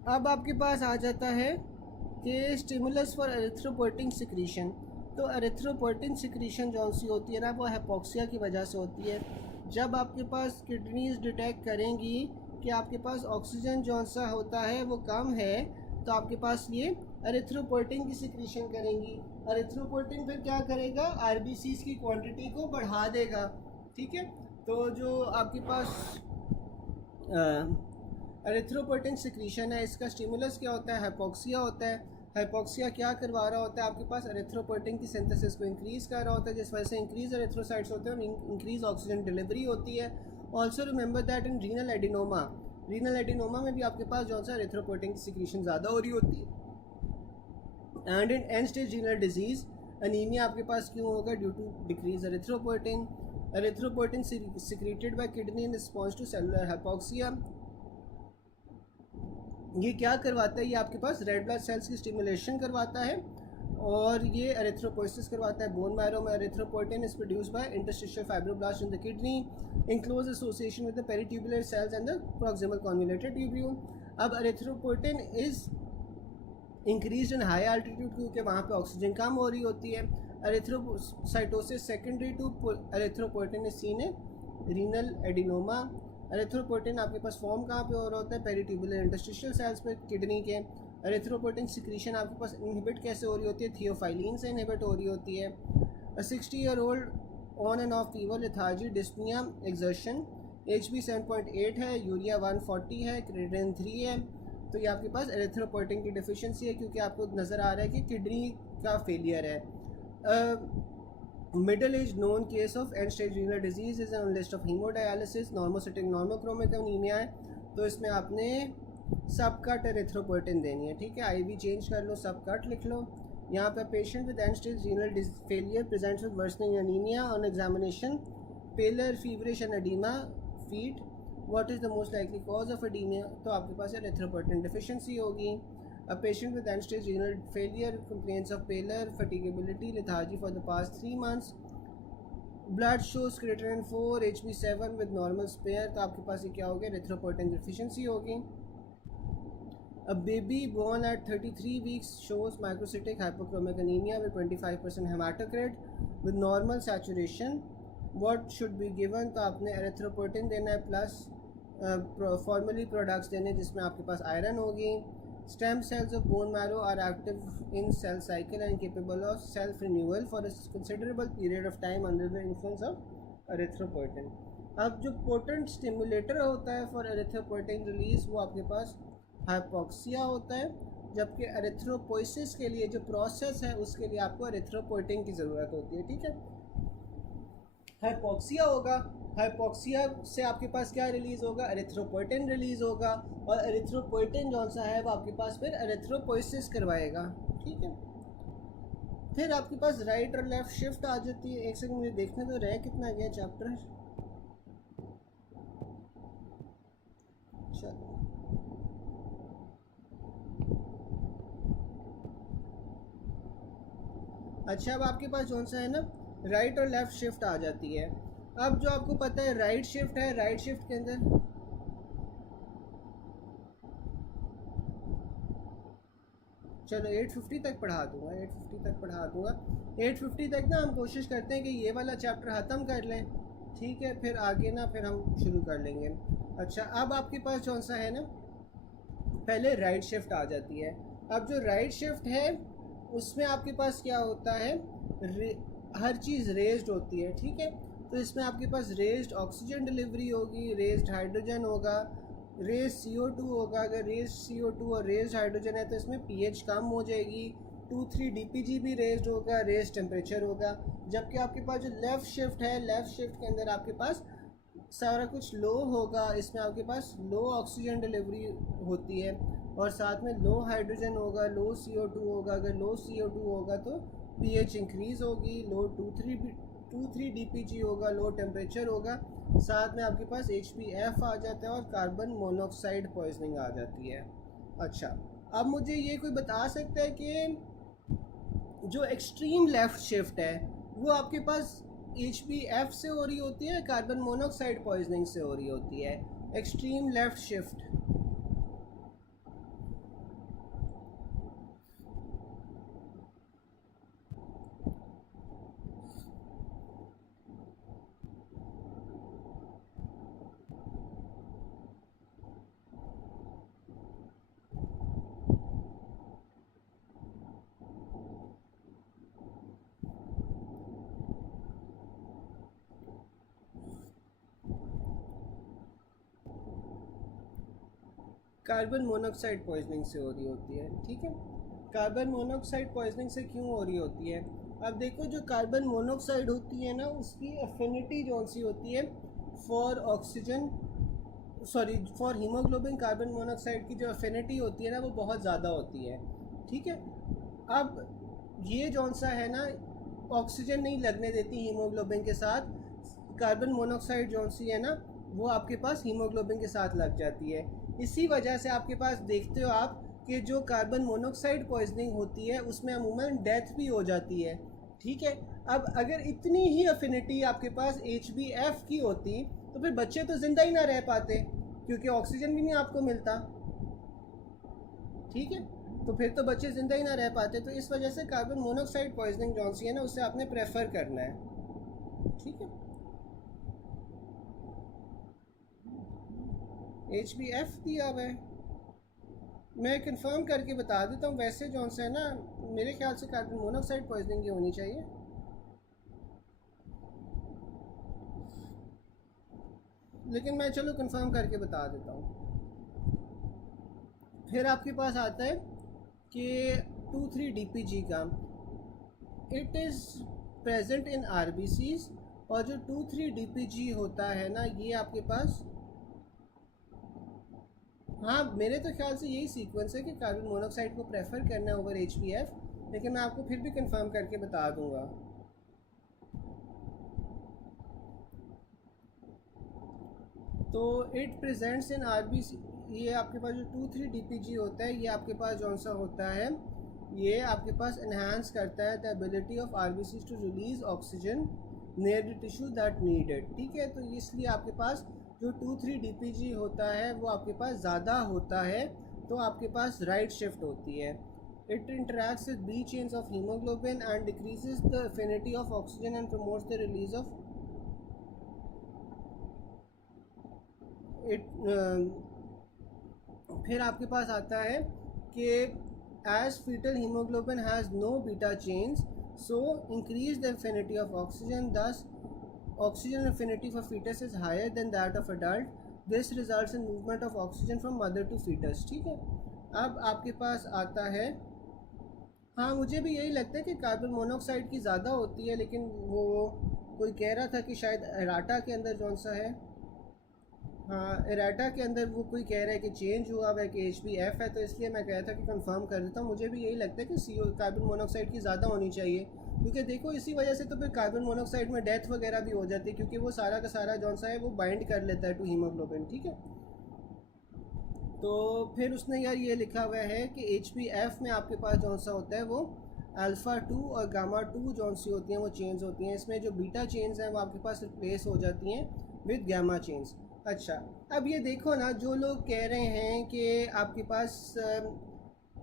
अब आपके पास आ जाता है कि स्टिमुलस फॉर एरिथ्रोपोइटिन सिक्रीशन। तो एरिथ्रोपोइटिन सिक्रीशन जो सी होती है ना, वो हाइपोक्सिया की वजह से होती है। जब आपके पास किडनीज डिटेक्ट करेंगी कि आपके पास ऑक्सीजन जो सा होता है वो कम है, तो आपके पास ये एरिथ्रोपोइटिन की सिक्रीशन करेंगी। एरिथ्रोपोइटिन फिर क्या करेगा, आरबीसीज की क्वांटिटी को बढ़ा देगा, ठीक है। तो जो आपके पास एरिथ्रोपोइटिन सिक्रीशन है, इसका स्टिमुलस क्या होता है, हाइपोक्सिया होता है। हाइपोक्सिया क्या करवा रहा होता है, आपके पास एरिथ्रोपोइटिन की सिंथेसिस को इंक्रीज़ कर रहा होता है, जिस वजह से इंक्रीज एरिथ्रोसाइट्स होते हैं, इंक्रीज ऑक्सीजन डिलीवरी होती है। Also remember that in renal adenoma में भी आपके पास जो सा एरिथ्रोपोइटिन की सिक्रीशन ज़्यादा हो रही होती है। And in end stage renal disease anaemia आपके पास क्यों होगा, due to decrease erythropoietin. Erythropoietin secreted by kidney in response to cellular hypoxia. ये क्या करवाता है, ये आपके पास रेड ब्लड सेल्स की स्टिमुलेशन करवाता है, और ये एरिथ्रोपोइसिस करवाता है बोन मैरो में। Erythropoietin is produced by interstitial fibroblast in the kidney in close association with the peritubular cells and the proximal convoluted tubule. अब erythropoietin is increase in high altitude क्योंकि वहाँ पे ऑक्सीजन कम हो रही होती है। Erythrocytosis secondary to erythropoietin is seen in renal adenoma. Erythropoietin आपके पास फॉर्म कहाँ पे हो रहा होता है, पेरिट्यूबुलर इंटरस्टिशियल सेल्स पे किडनी के। एरिथ्रोपोइटिन सिक्रीशन आपके पास इनहिबिट कैसे हो रही होती है, थियोफाइलिन से इनहिबिट हो रही होती है। 60-year-old on end of fever, lethargy, dyspnoea, exertion, HB 7.8 है, यूरिया 140 है, क्रेटिनिन 3 है। तो ये आपके पास एरिथ्रोपोइटिन की डिफिशिएंसी है, क्योंकि आपको नज़र आ रहा है कि किडनी का फेलियर है। Middle age known case of end stage renal disease is on list of haemodialysis. Normocytic normochromic anaemia है, तो इसमें आपने सब कट एरिथ्रोपोइटिन देनी है, ठीक है। आईवी चेंज कर लो, सब कट लिख लो। यहाँ पे patient with end stage renal failure presents with worsening anaemia on examination, pallor feverish and oedema feet, what is the most likely cause of anaemia, तो आपके पास एरिथ्रोपोइटिन डिफिशिएंसी होगी। A patient with end-stage renal failure complains of pallor, fatigability, lethargy for the past 3 months. Blood shows creatinine 4, HB7 with normal spare, तो आपके पास ये क्या हो गया, erythropoietin deficiency होगी। A baby born at 33 weeks shows microcytic hypochromic anemia with 25% hematocrit with normal saturation. What should be given, तो आपने erythropoietin देना है प्लस फॉर्मली प्रोडक्ट्स देने जिसमें आपके पास आयरन होगी। Stem cells of bone marrow are active in cell cycle and capable of self renewal for a considerable period of time under the influence of erythropoietin. अब जो potent stimulator होता है for erythropoietin release वो आपके पास hypoxia होता है, जबकि एरिथ्रोपोइसिस के लिए जो प्रोसेस है उसके लिए आपको एरिथ्रोपोइटिन की ज़रूरत होती है, ठीक है। हाइपोक्सिया होगा, हाइपोक्सिया से आपके पास क्या रिलीज़ होगा, एरिथ्रोपोइटिन रिलीज़ होगा, और एरिथ्रोपोइटिन जो सा है वो आपके पास फिर एरिथ्रोपोइसिस करवाएगा, ठीक है। फिर आपके पास राइट और लेफ़्ट शिफ्ट आ जाती है। एक सेकंड मुझे देखने तो रह कितना गया चैप्टर, चलो अच्छा। अब आपके पास जो सा है ना राइट और लेफ़्ट शिफ्ट आ जाती है। अब जो आपको पता है राइट शिफ्ट है, राइट शिफ्ट के अंदर चलो 850 तक पढ़ा दूंगा, 850 तक पढ़ा दूंगा। 850 तक ना हम कोशिश करते हैं कि ये वाला चैप्टर ख़त्म कर लें, ठीक है, फिर आगे ना फिर हम शुरू कर लेंगे। अच्छा, अब आपके पास जो सा है ना पहले राइट शिफ्ट आ जाती है। अब जो राइट शिफ्ट है उसमें आपके पास क्या होता है, हर चीज़ रेज्ड होती है, ठीक है। तो इसमें आपके पास रेज्ड ऑक्सीजन डिलीवरी होगी, रेज्ड हाइड्रोजन होगा, रेज CO2 होगा। अगर रेज CO2 और रेज हाइड्रोजन है तो इसमें pH कम हो जाएगी। 2,3 DPG भी रेज्ड होगा, रेज टेम्परेचर होगा। जबकि आपके पास जो लेफ़्ट शिफ्ट है, लेफ़्ट शिफ्ट के अंदर आपके पास सारा कुछ लो होगा। इसमें आपके पास लो ऑक्सीजन डिलीवरी होती है और साथ में लो हाइड्रोजन होगा, लो CO2 होगा। अगर लो CO2 होगा तो pH इंक्रीज़ होगी, लो 2,3 DPG होगा, लो टेम्परेचर होगा। साथ में आपके पास HBF आ जाता है और कार्बन मोनोऑक्साइड पॉइजनिंग आ जाती है। अच्छा, अब मुझे ये कोई बता सकता है कि जो एक्सट्रीम लेफ़्ट शिफ्ट है वो आपके पास HBF से हो रही होती है, कार्बन मोनोऑक्साइड पॉइजनिंग से हो रही होती है, extreme left shift? Carbon monoxide poisoning से हो रही होती है, ठीक है। कार्बन मोनोऑक्साइड पॉइजनिंग से क्यों हो रही होती है? अब देखो, जो कार्बन मोनोऑक्साइड होती है ना उसकी एफिनिटी जो सी होती है for oxygen, sorry for haemoglobin, carbon monoxide की जो एफिनिटी होती है ना वो बहुत ज़्यादा होती है, ठीक है। अब ये जौन सा है ना ऑक्सीजन नहीं लगने देती हीमोग्लोबिन के साथ, कार्बन मोनोऑक्साइड जौन सी है ना वो आपके पास हीमोग्लोबिन के साथ लग जाती है। इसी वजह से आपके पास देखते हो आप कि जो कार्बन मोनोऑक्साइड पॉइजनिंग होती है उसमें अमूमन डेथ भी हो जाती है, ठीक है। अब अगर इतनी ही अफिनिटी आपके पास HBF की होती तो फिर बच्चे तो ज़िंदा ही ना रह पाते, क्योंकि ऑक्सीजन भी नहीं आपको मिलता, ठीक है। तो फिर तो बच्चे ज़िंदा ही ना रह पाते। तो इस वजह से कार्बन मोनोऑक्साइड पॉइजनिंग जौन सी है ना उससे आपने प्रेफर करना है, ठीक है। HBF दिया हुआ है, मैं कंफर्म करके बता देता हूँ। वैसे जौन सा है ना मेरे ख्याल से कार्बन मोनोऑक्साइड पॉइजनिंग की होनी चाहिए, लेकिन मैं चलो कंफर्म करके बता देता हूँ। फिर आपके पास आता है कि 2,3 DPG का, it is present in RBCs, और जो 2,3 DPG होता है ना ये आपके पास, हाँ, मेरे तो ख्याल से यही सीक्वेंस है कि कार्बन मोनोऑक्साइड को प्रेफर करना है ओवर HBF, लेकिन मैं आपको फिर भी कंफर्म करके बता दूंगा। तो इट प्रेजेंट्स इन RBC, ये आपके पास जो 2,3-DPG होता है, ये आपके पास जौन सा होता है, ये आपके पास इन्हांस करता है the ability of RBC to release oxygen near the tissue that needed. ठीक है, तो इसलिए आपके पास जो 2,3-DPG होता है वो आपके पास ज़्यादा होता है, तो आपके पास राइट शिफ्ट होती है। It interacts with B chains of haemoglobin and decreases the affinity of oxygen and promotes the release of it. फिर आपके पास आता है कि as fetal haemoglobin has no beta chains, so increase the affinity of oxygen, thus oxygen affinity for fetus is higher than that of adult, this results in movement of oxygen from mother to fetus. ठीक है, अब आपके पास आता है, हाँ मुझे भी यही लगता है कि कार्बन मोनोऑक्साइड की ज़्यादा होती है, लेकिन वो कोई कह रहा था कि शायद एराटा के अंदर कौन सा है, हाँ एराटा के अंदर वो कोई कह रहा है कि चेंज हुआ हुआ है कि HBF है, तो इसलिए मैं कह रहा था कि कंफर्म कर देता हूँ। मुझे भी यही लगता है कि CO कार्बन मोनोऑक्साइड की ज़्यादा होनी चाहिए, क्योंकि देखो इसी वजह से तो फिर कार्बन मोनोऑक्साइड में डेथ वगैरह भी हो जाती है, क्योंकि वो सारा का सारा जौन सा है वो बाइंड कर लेता है टू हीमोग्लोबिन। ठीक है, तो फिर उसने यार ये लिखा हुआ है कि HBF में आपके पास जौन सा होता है वो अल्फ़ा 2 और गामा 2 जौन सी होती हैं वो चेंज होती हैं। इसमें जो बीटा चेन्स हैं वो आपके पास रिप्लेस हो जाती हैं विद गामा चेन्स। अच्छा, अब ये देखो ना, जो लोग कह रहे हैं कि आपके पास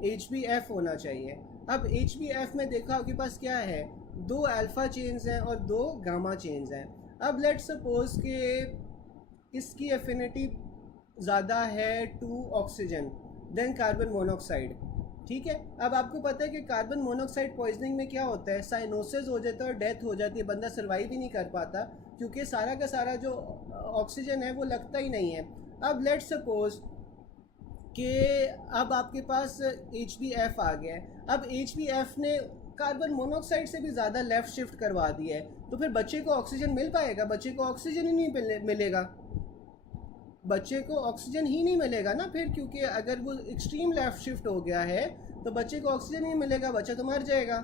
HBF होना चाहिए, अब HBF में देखो आपके पास क्या है, 2 अल्फ़ा चेन्स हैं और 2 गामा चेन्स हैं। अब लेट्स सपोज कि इसकी एफिनिटी ज़्यादा है to oxygen than carbon monoxide. ठीक है, अब आपको पता है कि कार्बन मोनोऑक्साइड पॉइजनिंग में क्या होता है, साइनोसिस हो जाता है और डेथ हो जाती है, बंदा सर्वाइव ही नहीं कर पाता, क्योंकि सारा का सारा जो ऑक्सीजन है वो लगता ही नहीं है। अब लेट्स सपोज कि अब आपके पास HBF आ गया है, अब HBF ने कार्बन मोनोऑक्साइड से भी ज़्यादा लेफ़्ट शिफ्ट करवा दिया है, तो फिर बच्चे को ऑक्सीजन मिल पाएगा? बच्चे को ऑक्सीजन ही नहीं मिलेगा, बच्चे को ऑक्सीजन ही नहीं मिलेगा ना फिर, क्योंकि अगर वो एक्सट्रीम लेफ्ट शिफ्ट हो गया है तो बच्चे को ऑक्सीजन नहीं मिलेगा, बच्चा तो मर जाएगा।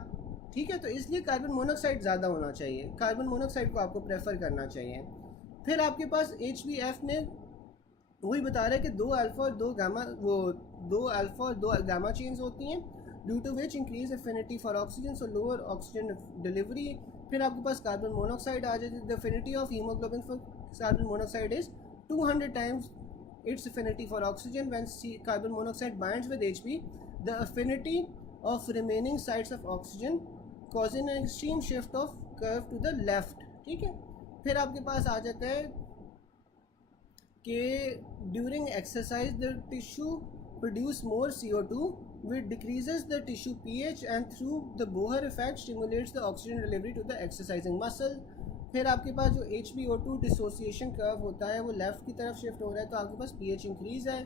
ठीक है, तो इसलिए कार्बन मोनोऑक्साइड ज़्यादा होना चाहिए, कार्बन मोनोऑक्साइड को आपको प्रेफर करना चाहिए। फिर आपके पास HBF में वही बता रहा है कि 2 अल्फ़ा और 2 गामा, वो 2 अल्फ़ा और 2 गामा चेन्स होती हैं, due to which increase affinity for oxygen, so lower oxygen delivery. फिर आपके पास कार्बन मोनोऑक्साइड आ जाती है, the affinity of haemoglobin for carbon monoxide is 200 times its affinity for oxygen. When carbon monoxide binds with Hb, the affinity of remaining sites of oxygen causing an extreme shift of curve to the left. ठीक है, फिर आपके पास आ जाता है कि during exercise the tissue produce more CO2 which decreases the tissue pH and through the Bohr effect stimulates the oxygen delivery to the exercising muscle. फिर आपके पास जो HbO2 डिसोसिएशन कर्व होता है वो लेफ़्ट की तरफ शिफ्ट हो रहा है, तो आपके पास pH इंक्रीज है।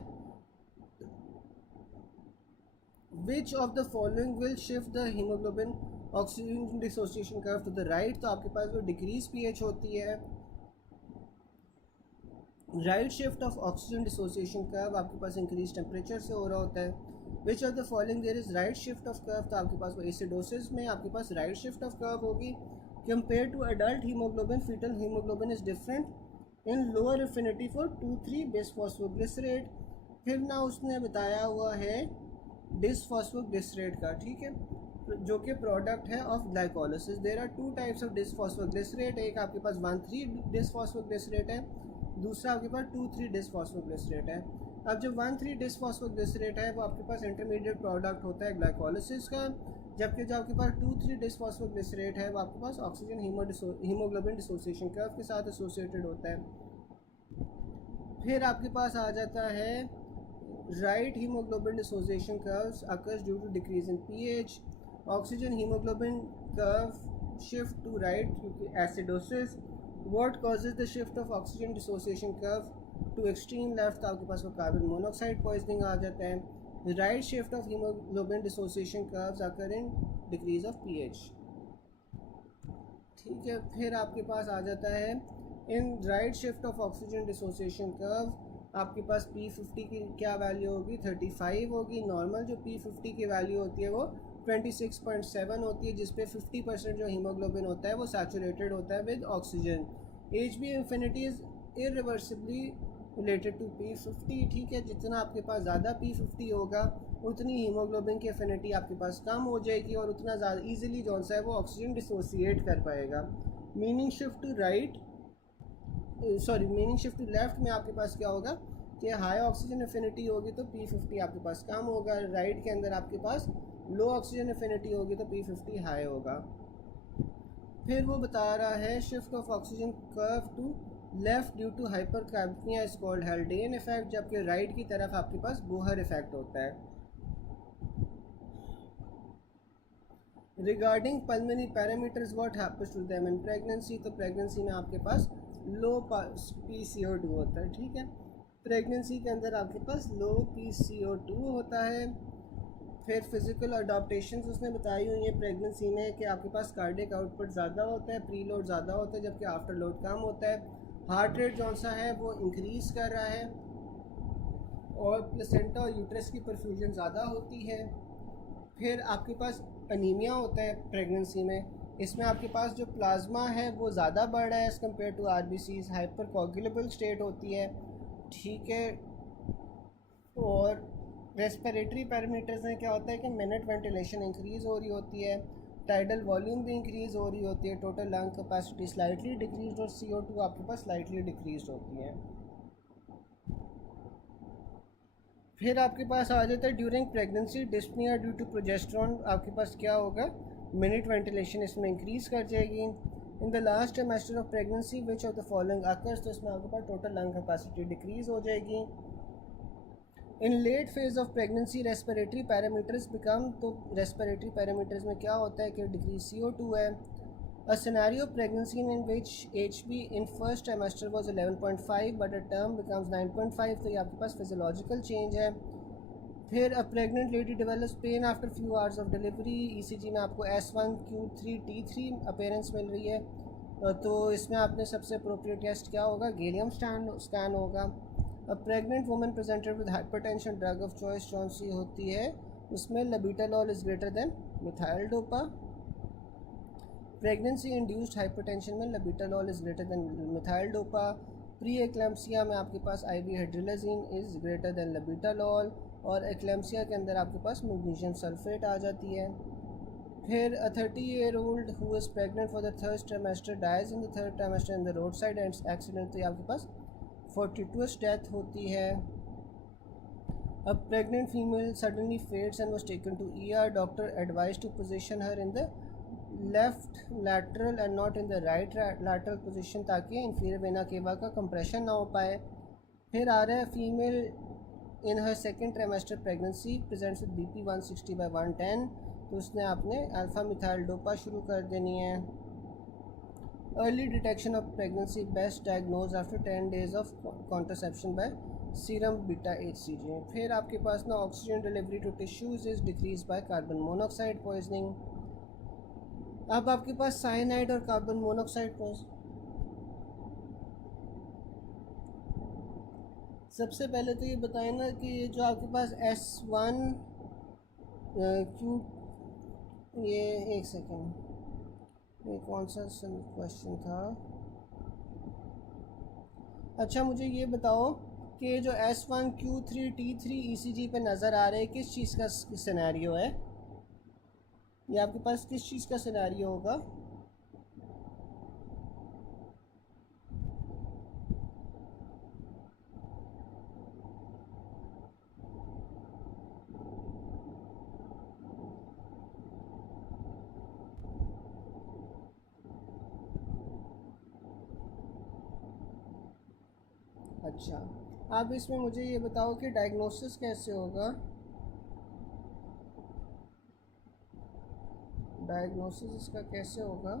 Which of the following will shift the haemoglobin oxygen dissociation curve to the right, तो आपके पास वो डिक्रीज pH होती है। Right shift of oxygen dissociation curve आपके पास इंक्रीज टेम्परेचर से हो रहा होता है। Which of the following there is right shift of curve, तो आपके पास वो एसिडोसिस में आपके पास राइट शिफ्ट ऑफ कर्व होगी। Compared to adult hemoglobin, fetal hemoglobin is different in lower affinity for 2,3-bisphosphoglycerate। फिर ना उसने बताया हुआ है डिसफॉस्फोग्लिसरेट का, ठीक है, जो कि प्रोडक्ट है of glycolysis. There are 2 types of diphosphoglycerate, एक आपके पास 1,3-डिसफॉस्फोग्लिसरेट है, दूसरा आपके पास 2,3-डिसफॉस्फोग्लिसरेट है। अब जो 1,3-डिसफॉस्फोग्लिसरेट है वो आपके पास इंटरमीडिएट प्रोडक्ट होता है ग्लाइकोलिसिस का, जबकि जो आपके पास 2,3-डिसफॉस्फोग्लिसरेट है वो आपके पास ऑक्सीजन हीमोग्लोबिन डिसोसिएशन कर्व के साथ एसोसिएटेड होता है। फिर आपके पास आ जाता है right haemoglobin dissociation curves occurs due to decrease in pH, oxygen haemoglobin curve shift to right क्योंकि acidosis. What causes the shift of oxygen dissociation curve to extreme left, तो आपके पास वो कार्बन मोनोऑक्साइड पॉइजनिंग आ जाता है। Right shift of haemoglobin dissociation curves आकर in decrease of pH. ठीक है, फिर आपके पास आ जाता है in right shift of oxygen dissociation curve आपके पास P50 की क्या वैल्यू होगी, 35 होगी। नॉर्मल जो P50 की वैल्यू होती है वो 26.7 होती है, जिसपे 50% जो हीमोग्लोबिन होता है वो सैचुरेटेड होता है with oxygen. HB infinity is irreversibly related to P50, ठीक है। जितना आपके पास ज़्यादा P50 होगा उतनी हीमोग्लोबिन की एफिनिटी आपके पास कम हो जाएगी और उतना ज़्यादा ईजिली जो सा है वो ऑक्सीजन डिसोसिएट कर पाएगा। Meaning shift to right, sorry meaning shift to left में आपके पास क्या होगा कि हाई ऑक्सीजन एफिनिटी होगी तो P50 आपके पास कम होगा। राइट के अंदर आपके पास लो ऑक्सीजन एफिनिटी होगी तो P50 हाई होगा। फिर वो बता रहा है shift of oxygen curve to left due to hypercapnia is called Haldane effect, जबकि राइट की तरफ आपके पास बोहर इफेक्ट होता है। Regarding pulmonary parameters what happens to them in pregnancy, तो प्रेगनेंसी में आपके पास लो PCO2 होता है, ठीक है। प्रेगनेंसी के अंदर आपके पास लो PCO2 होता है। फिर फिज़िकल अडाप्टेशंस उसने बताई हुई है प्रेगनेंसी में कि आपके पास कार्डिक आउटपुट ज़्यादा होता है, प्री लोड ज़्यादा होता है जबकि आफ्टर लोड कम होता है। हार्ट रेट जौन सा है वो इंक्रीज़ कर रहा है और प्लेसेंटा और यूट्रस की परफ्यूजन ज़्यादा होती है। फिर आपके पास अनीमिया होता है प्रेगनेंसी में, इसमें आपके पास जो प्लाज्मा है वो ज़्यादा बढ़ रहा है as compare to RBCs। Hypercoagulable state होती है, ठीक है। और रेस्पिरेटरी पैरामीटर्स में क्या होता है कि मिनट वेंटिलेशन इंक्रीज़ हो रही होती है, टाइडल वॉल्यूम भी इंक्रीज़ हो रही होती है, total lung capacity slightly decrease और CO2 आपके पास स्लाइटली डिक्रीज होती है। फिर आपके पास आ जाता है during pregnancy dyspnoea due to progesterone, आपके पास क्या होगा, मिनट वेंटिलेशन इसमें इंक्रीज़ कर जाएगी। In the last trimester of pregnancy which of the following occurs, तो इसमें आपके पास टोटल लंग कैपेसिटी डिक्रीज़ हो जाएगी। In late phase of pregnancy respiratory parameters become, तो रेस्पिरेटरी पैरामीटर्स में क्या होता है कि डिक्रीज CO2 है। A scenario of pregnancy in which HB in first trimester was 11.5 but at term becomes 9.5, तो ये आपके पास फिजियोलॉजिकल चेंज है। फिर a pregnant lady develops pain after few hours of delivery, ECG में आपको S1Q3T3 अपीयरेंस मिल रही है, तो इसमें आपने सबसे अप्रोप्रिएट टेस्ट क्या होगा, गैलियम स्कैन होगा। A pregnant woman presented with hypertension, drug of choice कौन सी होती है, उसमें labetalol is greater than methyl dopa. Pregnancy induced hypertension में labetalol is greater than methyl dopa. Pre eclampsia में आपके पास IV hydralazine is greater than labetalol, और एक्लेम्सिया के अंदर आपके पास मैग्नीशियम सल्फेट आ जाती है। फिर a 30-year-old who is pregnant for the third trimester dies in the third trimester in the roadside accident, तो ये आपके पास 42th डेथ होती है। A pregnant female suddenly faints and was taken to ER. Doctor advised to position her in the left lateral and not in the right lateral position ताकि inferior vena cava का compression ना हो पाए। फिर आ रहा है female in her second trimester pregnancy presents with BP 160 by 110, तो उसने आपने अल्फ़ा मिथाइल डोपा शुरू कर देनी है। Early detection of pregnancy best diagnose after 10 days of contraception by serum beta HCG। फिर आपके पास ना oxygen delivery to tissues is decrease by carbon monoxide poisoning. अब आपके पास साइनाइड और कार्बन मोनोऑक्साइड पॉइजनिंग, सबसे पहले तो ये बताएं ना कि ये जो आपके पास S1 Q, ये एक सेकेंड, ये कौन सा क्वेश्चन था। अच्छा मुझे ये बताओ कि जो S1Q3T3 ECG पे नज़र आ रहा है किस चीज़ का सिनेरियो है, ये आपके पास किस चीज़ का सिनेरियो होगा। अच्छा आप इसमें मुझे ये बताओ कि डायग्नोसिस कैसे होगा, डायग्नोसिस इसका कैसे होगा।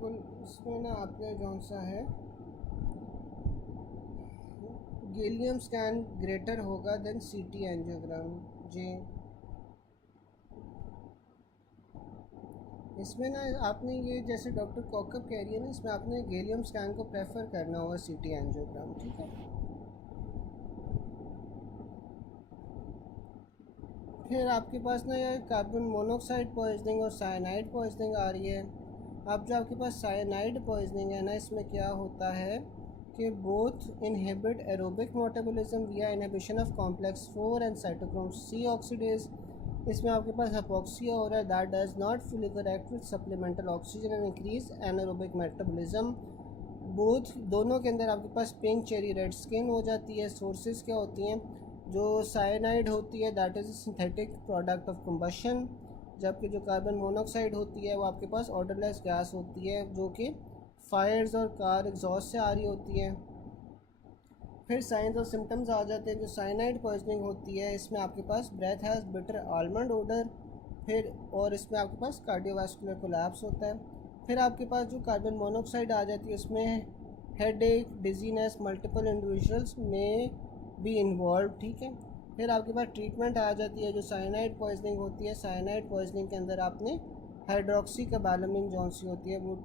बिल्कुल। इसमें ना आपने कौन सा है, गैलियम स्कैन ग्रेटर होगा देन सीटी एंजियोग्राम जी। इसमें ना आपने ये जैसे डॉक्टर कॉकअप कह रही है ना, इसमें आपने गैलियम स्कैन को प्रेफर करना होगा सीटी एंजियोग्राम, ठीक है। फिर आपके पास ना यार कार्बन मोनोऑक्साइड पॉइजनिंग और साइनाइड पॉइजनिंग आ रही है। अब जो आपके पास साइनाइड पॉइजनिंग है ना, इसमें क्या होता है कि both inhibit aerobic metabolism via inhibition of complex 4 and cytochrome C oxidase. इसमें आपके पास हाइपोक्सिया हो रहा है, that does not fully correct with supplemental oxygen and increase anaerobic metabolism. Both दोनों के अंदर आपके पास पिंक चेरी रेड स्किन हो जाती है। सोर्सेज क्या होती हैं, जो साइनाइड होती है that is synthetic product of combustion, जबकि जो कार्बन मोनोऑक्साइड होती है वो आपके पास ऑर्डरलेस गैस होती है जो कि फायर्स और कार एग्जॉस्ट से आ रही होती है। फिर साइंस और सिम्टम्स आ जाते हैं। जो साइनाइड पॉइजनिंग होती है इसमें आपके पास breath has bitter almond odour, फिर और इसमें आपके पास कार्डियोवास्कुलर कोलैप्स होता है। फिर आपके पास जो कार्बन मोनोऑक्साइड आ जाती है उसमें हेड एक, डिजीनेस, मल्टीपल इंडिविजुअल्स में भी इन्वॉल्व, ठीक है। फिर आपके पास ट्रीटमेंट आ जाती है जो साइनाइड पॉइजनिंग होती है। साइनाइड पॉइजनिंग के अंदर आपने हाइड्रोक्सी कैबालमिन जौन सी होती है वो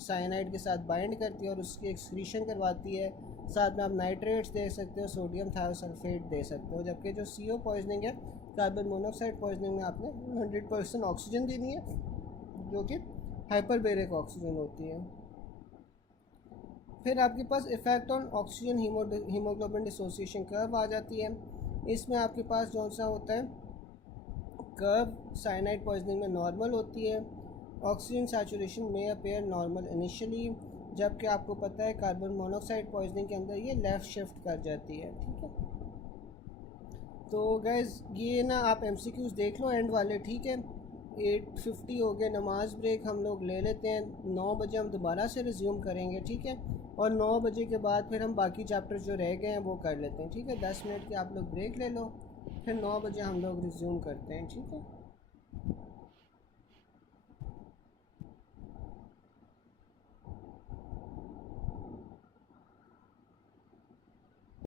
साइनाइड के साथ बाइंड करती है और उसकी एक्सक्रीशन करवाती है। साथ में आप नाइट्रेट्स दे सकते हो, सोडियम थायोसल्फेट दे सकते हो। जबकि जो CO पॉइजनिंग है, कार्बन मोनोऑक्साइड पॉइजनिंग में आपने 100% ऑक्सीजन देनी है जो कि हाइपरबेरिक ऑक्सीजन होती है। फिर आपके पास effect on oxygen haemoglobin dissociation curve आ जाती है। इसमें आपके पास कौन सा होता है, कर्व साइनाइड पॉइजनिंग में नॉर्मल होती है। ऑक्सीजन सैचुरेशन में अपेयर नॉर्मल इनिशियली, जबकि आपको पता है कार्बन मोनोऑक्साइड पॉइजनिंग के अंदर ये लेफ़्ट शिफ्ट कर जाती है, ठीक है। तो गैस ये ना आप MCQs देख लो एंड वाले, ठीक है। 8:50 हो गए, नमाज ब्रेक हम लोग ले लेते हैं। 9 बजे हम दोबारा से रिज्यूम करेंगे, ठीक है। और 9 बजे के बाद फिर हम बाकी चैप्टर जो रह गए हैं वो कर लेते हैं, ठीक है। 10 मिनट की आप लोग ब्रेक ले लो, फिर 9 बजे हम लोग रिज्यूम करते हैं, ठीक है।